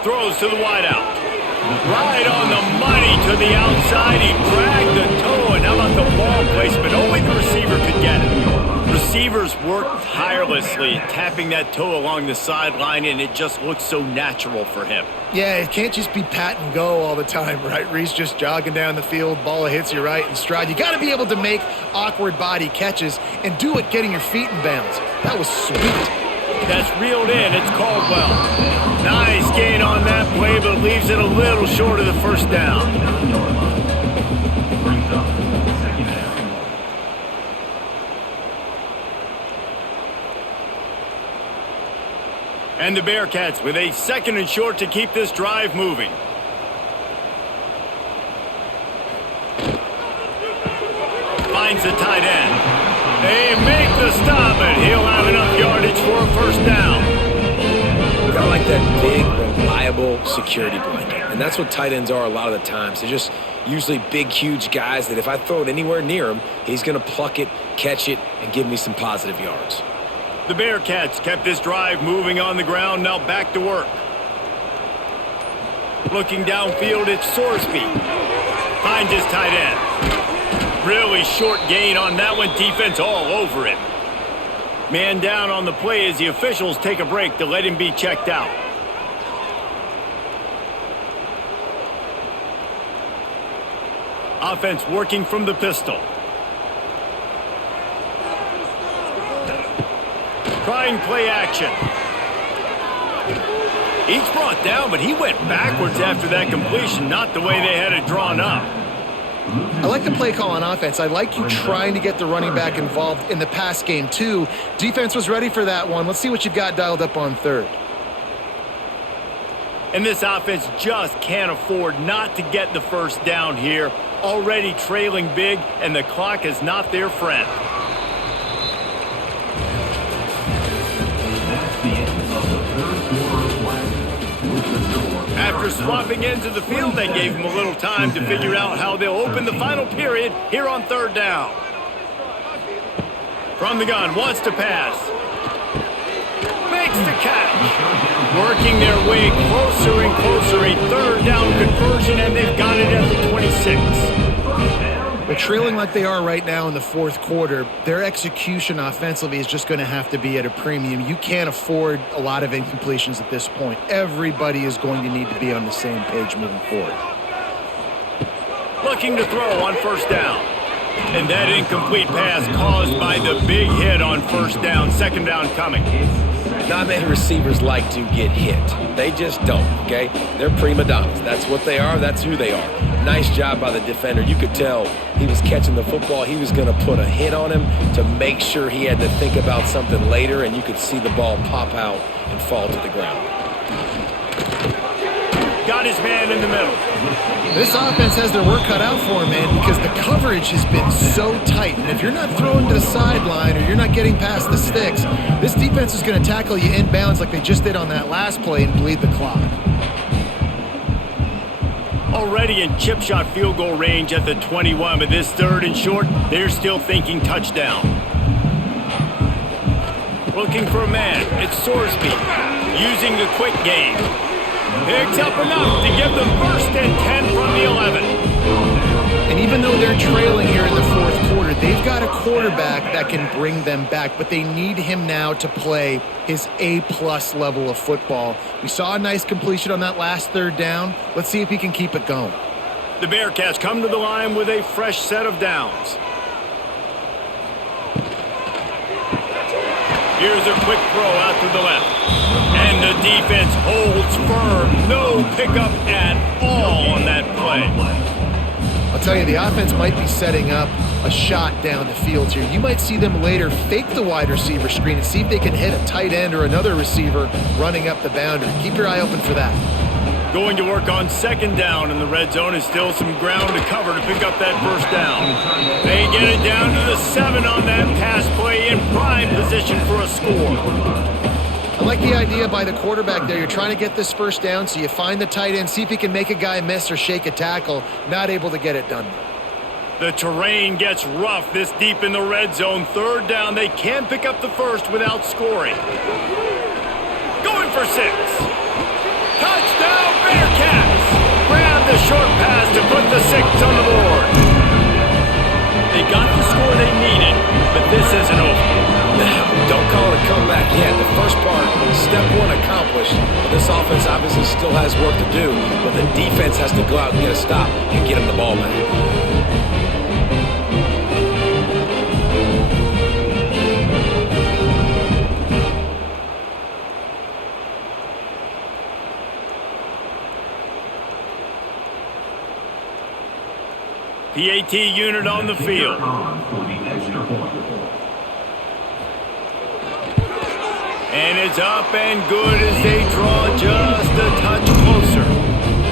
Throws to the wideout. Right on the money to the outside. He dragged the toe, and how about the ball placement? Only the receiver could get it. Receivers work tirelessly, tapping that toe along the sideline, and it just looks so natural for him. Yeah, it can't just be pat and go all the time, right? Reese just jogging down the field, ball hits you right in stride. You got to be able to make awkward body catches and do it getting your feet in bounds. That was sweet. That's reeled in. It's Caldwell. Nice gain on that play, but leaves it a little short of the first down. Brings up 2nd down. And the Bearcats with a 2nd and short to keep this drive moving. Finds the tight end. They make the stop, and he'll have enough yardage for a first down. Kind of like that big, reliable security blanket. And that's what tight ends are a lot of the times. They're just usually big, huge guys that if I throw it anywhere near him, he's going to pluck it, catch it, and give me some positive yards. The Bearcats kept this drive moving on the ground, now back to work. Looking downfield, it's Sorsby. Finds his tight end. Really short gain on that one, defense all over it. Man down on the play as the officials take a break to let him be checked out. Offense working from the pistol. Trying play action. He's brought down, but he went backwards after that completion, not the way they had it drawn up. I like the play call on offense. I like you trying to get the running back involved in the pass game, too. Defense was ready for that one. Let's see what you've got dialed up on 3rd. And this offense just can't afford not to get the first down here. Already trailing big, and the clock is not their friend. That's the end of the 3rd quarter of play. With the score. After swapping ends of the field, they gave him a little time to figure out how they'll open the final period here on 3rd down. From the gun, wants to pass. Makes the catch. Working their way closer and closer. A 3rd down conversion, and they've got it at the 26. Well, trailing like they are right now in the 4th quarter, their execution offensively is just going to have to be at a premium. You can't afford a lot of incompletions at this point. Everybody is going to need to be on the same page moving forward. Looking to throw on 1st down. And that incomplete pass caused by the big hit on first down, second down coming. Not many receivers like to get hit. They just don't, okay? They're prima donnas. That's what they are. That's who they are. Nice job by the defender. You could tell he was catching the football. He was going to put a hit on him to make sure he had to think about something later, and you could see the ball pop out and fall to the ground. Got his man in the middle. This offense has their work cut out for them, man, because the coverage has been so tight. And if you're not throwing to the sideline or you're not getting past the sticks, this defense is going to tackle you inbounds like they just did on that last play and bleed the clock. Already in chip shot field goal range at the 21, but this third and short, they're still thinking touchdown. Looking for a man. It's Sorsby using the quick game. Picks up enough to give them first and 10 from the 11. And even though they're trailing here in the fourth quarter, they've got a quarterback that can bring them back, but they need him now to play his A-plus level of football. We saw a nice completion on that last third down. Let's see if he can keep it going. The Bearcats come to the line with a fresh set of downs. Here's a quick throw out to the left. And the defense holds firm. No pickup at all on that play. I'll tell you, the offense might be setting up a shot down the field here. You might see them later fake the wide receiver screen and see if they can hit a tight end or another receiver running up the boundary. Keep your eye open for that. Going to work on second down in the red zone is still some ground to cover to pick up that first down. They get it down to the 7 on that pass play in prime position for a score. I like the idea by the quarterback there. You're trying to get this first down, so you find the tight end, see if he can make a guy miss or shake a tackle. Not able to get it done. The terrain gets rough this deep in the red zone. Third down, they can pick up the first without scoring. Going for 6. Touchdown, Bearcats! Grab the short pass to put the 6 on the board. They got the score they needed, but this isn't over. Don't call it a comeback yet. The first part, step 1 accomplished. This offense obviously still has work to do, but the defense has to go out and get a stop and get him the ball back. PAT unit on the field. And it's up and good as they draw just a touch closer.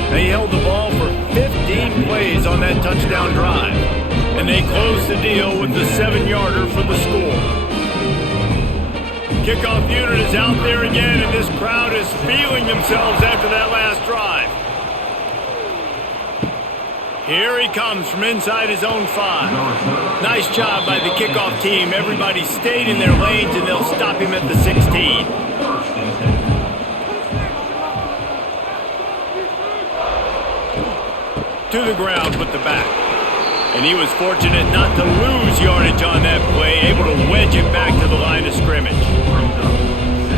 They held the ball for 15 plays on that touchdown drive. And they closed the deal with the 7-yarder for the score. Kickoff unit is out there again, and this crowd is feeling themselves after that last drive. Here he comes from inside his own 5. Nice job by the kickoff team. Everybody stayed in their lanes, and they'll stop him at the 16. To the ground with the back. And he was fortunate not to lose yardage on that play, able to wedge it back to the line of scrimmage.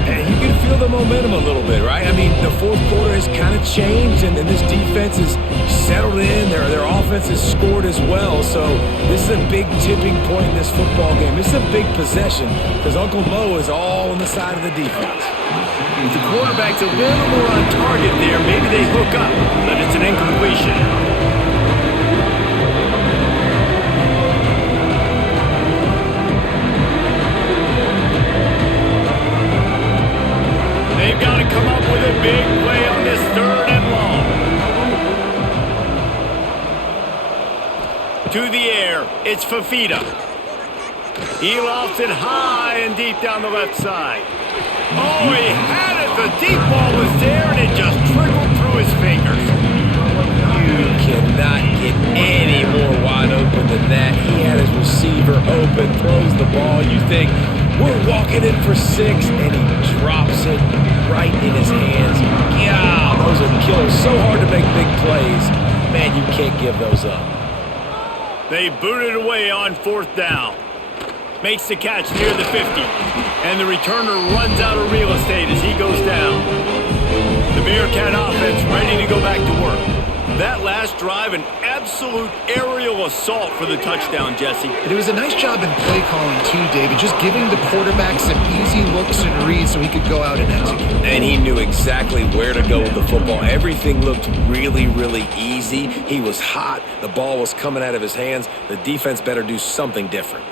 And you can feel the momentum a little bit, right? I mean, the fourth quarter has kind of changed, and this defense is settled in. Their offense has scored as well. So this is a big tipping point in this football game. This is a big possession because Uncle Mo is all on the side of the defense. If the quarterback's a little more on target there, maybe they hook up, but it's an incompletion. They've got to come up with a big play on this third and long. To the air, it's Fafita. He lofts it high and deep down the left side. Oh, he had it. The deep ball was there, and it just trickled through his fingers. You cannot get any more wide open than that. He had his receiver open, throws the ball. You think, we're walking in for 6, and he drops it right in his hands. Yeah, those are killers. So hard to make big plays. Man, you can't give those up. They boot it away on fourth down. Makes the catch near the 50. And the returner runs out of real estate as he goes down. The Bearcat offense ready to go back to work. That last drive, an absolute aerial assault for the touchdown, Jesse. But it was a nice job in play calling too, David, just giving the quarterback some easy looks and reads so he could go out and execute. And he knew exactly where to go with the football. Everything looked really, really easy. He was hot. The ball was coming out of his hands. The defense better do something different.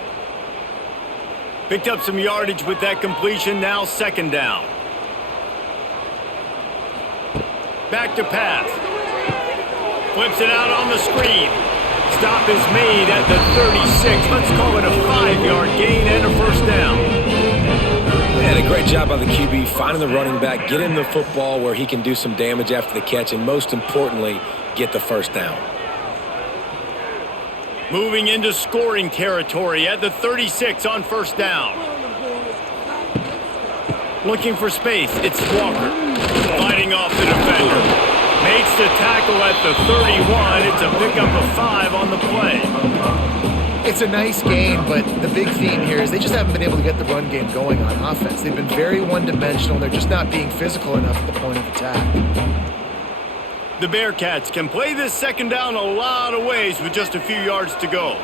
Picked up some yardage with that completion, now second down. Back to pass. Flips it out on the screen. Stop is made at the 36. Let's call it a 5-yard gain and a first down. And a great job by the QB finding the running back, getting the football where he can do some damage after the catch, and most importantly, get the first down. Moving into scoring territory at the 36 on first down. Looking for space. It's Walker. Fighting off the defender. Makes the tackle at the 31. It's a pickup of 5 on the play. It's a nice game, but the big theme here is they just haven't been able to get the run game going on offense. They've been very one-dimensional. They're just not being physical enough at the point of attack. The Bearcats can play this second down a lot of ways with just a few yards to go.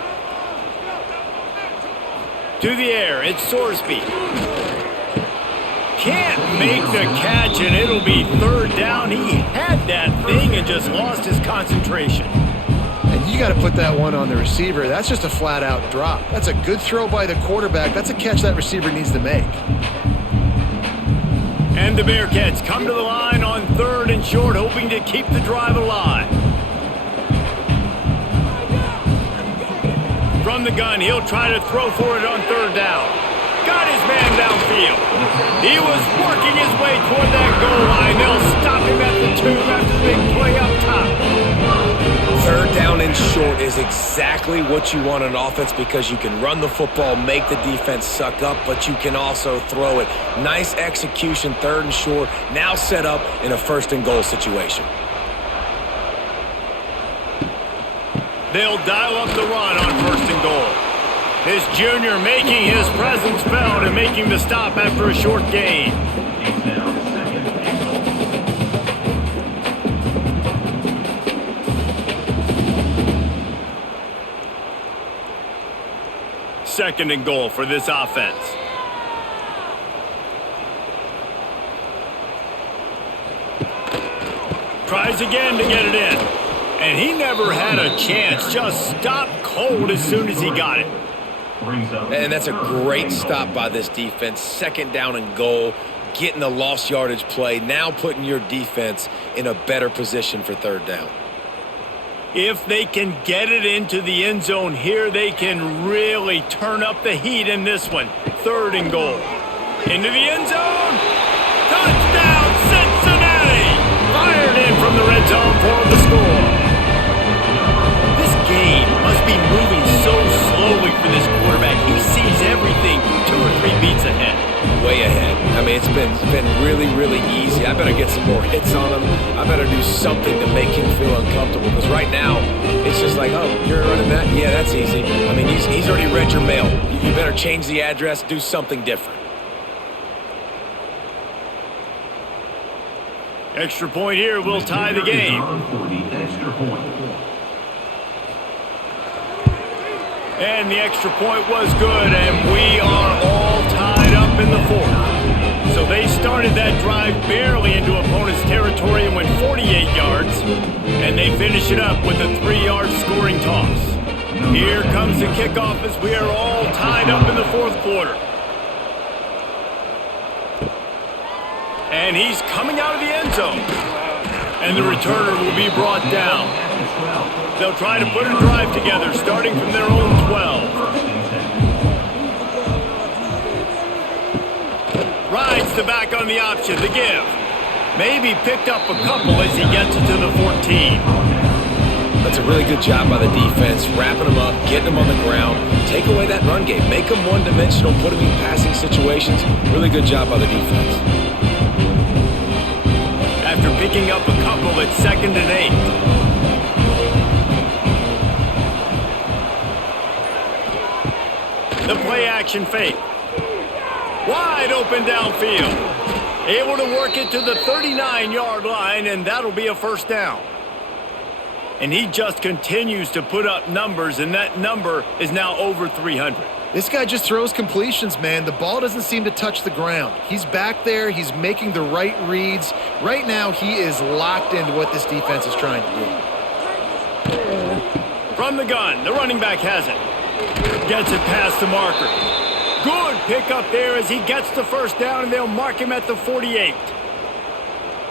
To the air, it's Sorsby. Can't make the catch, and it'll be third down. He had that thing and just lost his concentration. And you got to put that one on the receiver. That's just a flat-out drop. That's a good throw by the quarterback. That's a catch that receiver needs to make. And the Bearcats come to the line on third and short, hoping to keep the drive alive. From the gun, he'll try to throw for it on third down. Got his man downfield. He was working his way toward that goal line. They'll stop him at the 2 after the big play up top. Third down and short is exactly what you want on offense because you can run the football, make the defense suck up, but you can also throw it. Nice execution, third and short, now set up in a first and goal situation. They'll dial up the run on first and goal. This junior making his presence felt and making the stop after a short gain. Second and goal for this offense. Tries again to get it in. And he never had a chance. Just stopped cold as soon as he got it. And that's a great stop by this defense. Second down and goal, getting the lost yardage play, now putting your defense in a better position for third down. If they can get it into the end zone here, they can really turn up the heat in this one. Third and goal. Into the end zone. Touchdown, Cincinnati! Fired in from the red zone for the score. This game must be moving so slowly for this quarterback. He sees everything 2 or 3 beats ahead. Way ahead. I mean, it's been really, really easy. I better get some more hits on him. I better do something to make him feel uncomfortable because right now it's just like, oh, you're running that? Yeah, that's easy. I mean, he's already read your mail. You better change the address, do something different. Extra point here will tie the game. And the extra point was good, and we are all tied up in the fourth. So they started that drive barely into opponent's territory and went 48 yards, and they finish it up with a 3-yard scoring toss. Here comes the kickoff as we are all tied up in the fourth quarter. And he's coming out of the end zone. And the returner will be brought down. They'll try to put a drive together, starting from their own 12. Rides the back on the option, the give. Maybe picked up a couple as he gets it to the 14. That's a really good job by the defense, wrapping them up, getting them on the ground. Take away that run game. Make them one-dimensional, put them in passing situations. Really good job by the defense. After picking up a couple, it's 2nd and 8. The play-action fake. Wide open downfield. Able to work it to the 39-yard line, and that'll be a first down. And he just continues to put up numbers, and that number is now over 300. This guy just throws completions, man. The ball doesn't seem to touch the ground. He's back there. He's making the right reads. Right now, he is locked into what this defense is trying to do. From the gun, the running back has it. Gets it past the marker. Good pickup there as he gets the first down, and they'll mark him at the 48.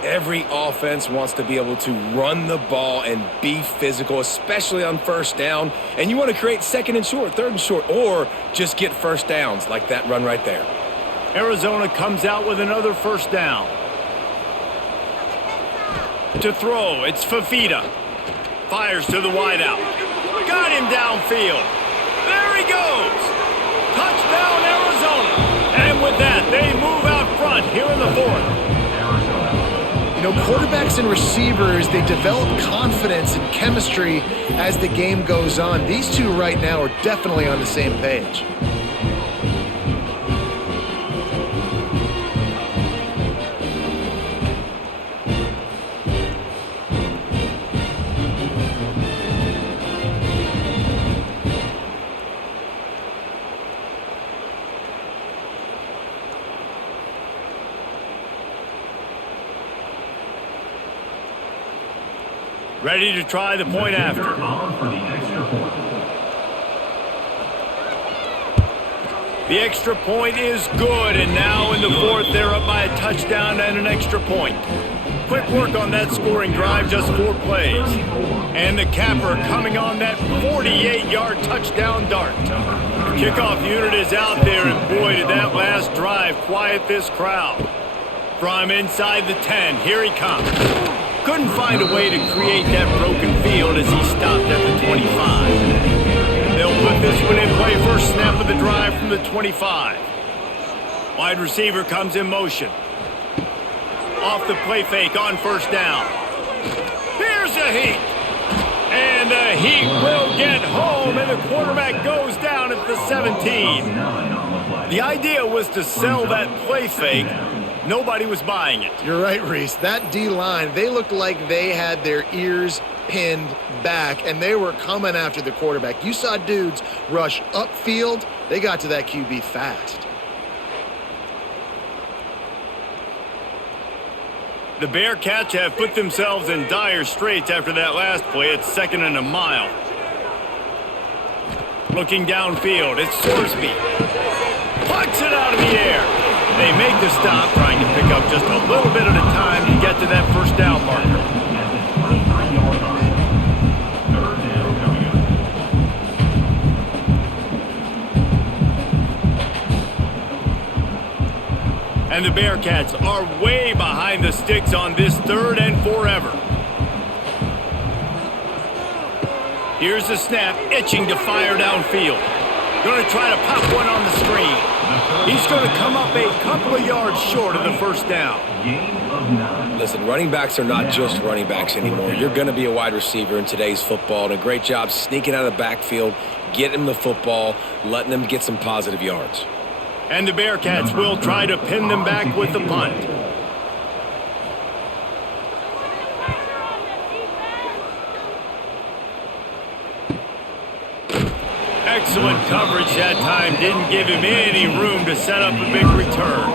Every offense wants to be able to run the ball and be physical, especially on first down. And you want to create second and short, third and short, or just get first downs like that run right there. Arizona comes out with another first down. To throw, it's Fafita. Fires to the wideout. Got him downfield. There he goes. Touchdown, Arizona. And with that, they move out front here in the fourth. You know, quarterbacks and receivers, they develop confidence and chemistry as the game goes on. These two right now are definitely on the same page. Ready to try the point after. On for the extra point. The extra point is good, and now in the fourth, they're up by a touchdown and an extra point. Quick work on that scoring drive, just 4 plays. And the capper coming on that 48-yard touchdown dart. The kickoff unit is out there, and boy, did that last drive quiet this crowd. From inside the 10, here he comes. Couldn't find a way to create that broken field as he stopped at the 25. They'll put this one in play first snap of the drive from the 25. Wide receiver comes in motion. Off the play fake on first down. Here's a heat. And the heat will get home, and the quarterback goes down at the 17. The idea was to sell that play fake. Nobody was buying it. You're right, Reese. That D-line, they looked like they had their ears pinned back, and they were coming after the quarterback. You saw dudes rush upfield. They got to that QB fast. The Bearcats have put themselves in dire straits after that last play. It's 2nd and a mile. Looking downfield, it's Sorsby. Plucks it out of the air. They make the stop, trying to pick up just a little bit at a time to get to that first down marker. Third down coming up. And the Bearcats are way behind the sticks on this 3rd and forever. Here's the snap, itching to fire downfield. Going to try to pop one on the screen. He's going to come up a couple of yards short of the first down. Gain of 9. Listen, running backs are not just running backs anymore. You're going to be a wide receiver in today's football. And a great job sneaking out of the backfield, getting them the football, letting them get some positive yards. And the Bearcats will try to pin them back with the punt. Excellent coverage that time. Didn't give him any room to set up a big return.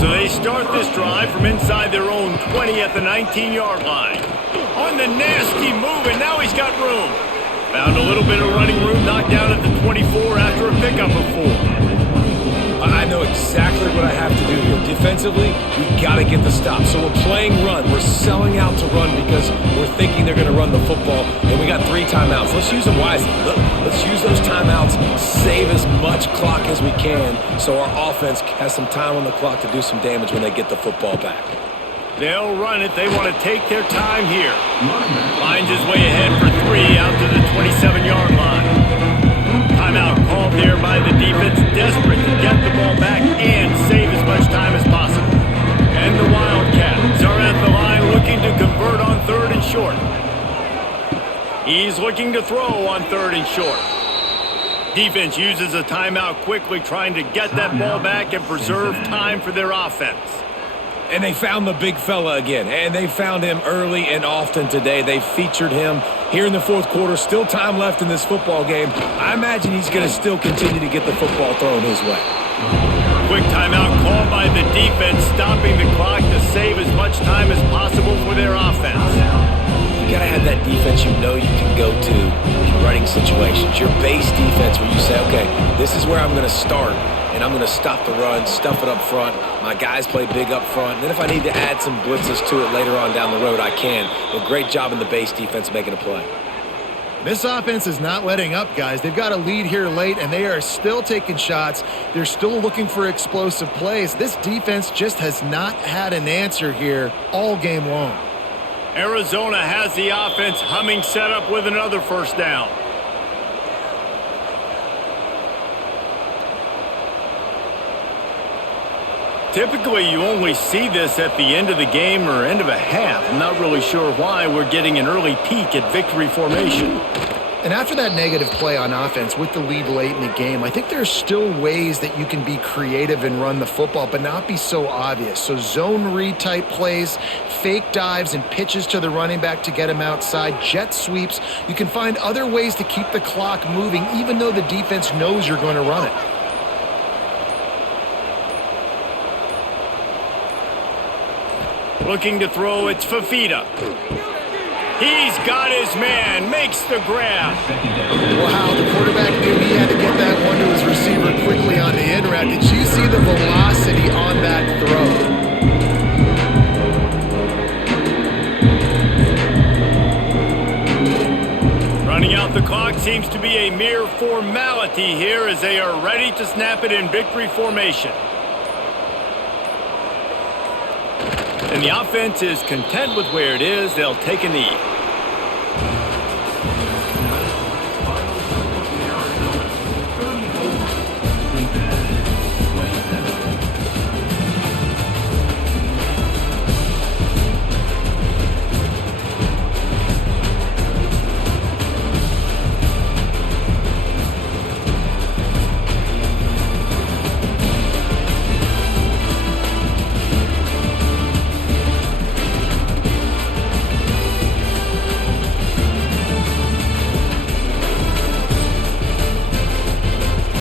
So they start this drive from inside their own 20 at the 19-yard line. On the nasty move, and now he's got room. Found a little bit of running room, knocked down at the 24 after a pickup of 4. I know exactly what I have to do here. Defensively, we got to get the stop. So we're playing run. We're selling out to run because we're thinking they're going to run the football, and we got 3 timeouts. Let's use them wisely. Let's use those timeouts, save as much clock as we can so our offense has some time on the clock to do some damage when they get the football back. They'll run it. They want to take their time here. Finds his way ahead for 3 out to the 27-yard line. Timeout called there by the defense, desperate to get the ball back and save as much time as possible. And the Wildcats are at the line looking to convert on 3rd and short. He's looking to throw on 3rd and short. Defense uses a timeout quickly, trying to get that ball back and preserve time for their offense. And they found the big fella again, and they found him early and often today. They featured him here in the fourth quarter. Still time left in this football game. I imagine he's going to still continue to get the football thrown his way. Quick timeout called by the defense, stopping the clock to save as much time as possible for their offense. You got to have that defense you know you can go to in running situations. Your base defense where you say, okay, this is where I'm going to start. And I'm going to stop the run, stuff it up front. My guys play big up front. And then if I need to add some blitzes to it later on down the road, I can. But great job in the base defense making a play. This offense is not letting up, guys. They've got a lead here late, and they are still taking shots. They're still looking for explosive plays. This defense just has not had an answer here all game long. Arizona has the offense humming, set up with another first down. Typically, you only see this at the end of the game or end of a half. I'm not really sure why we're getting an early peek at victory formation. And after that negative play on offense with the lead late in the game, I think there's still ways that you can be creative and run the football, but not be so obvious. So zone read type plays, fake dives and pitches to the running back to get him outside, jet sweeps. You can find other ways to keep the clock moving, even though the defense knows you're going to run it. Looking to throw, it's Fafita. He's got his man, makes the grab. Wow, the quarterback knew he had to get that one to his receiver quickly on the in route. Did you see the velocity on that throw? Running out the clock seems to be a mere formality here as they are ready to snap it in victory formation. And the offense is content with where it is. They'll take a knee.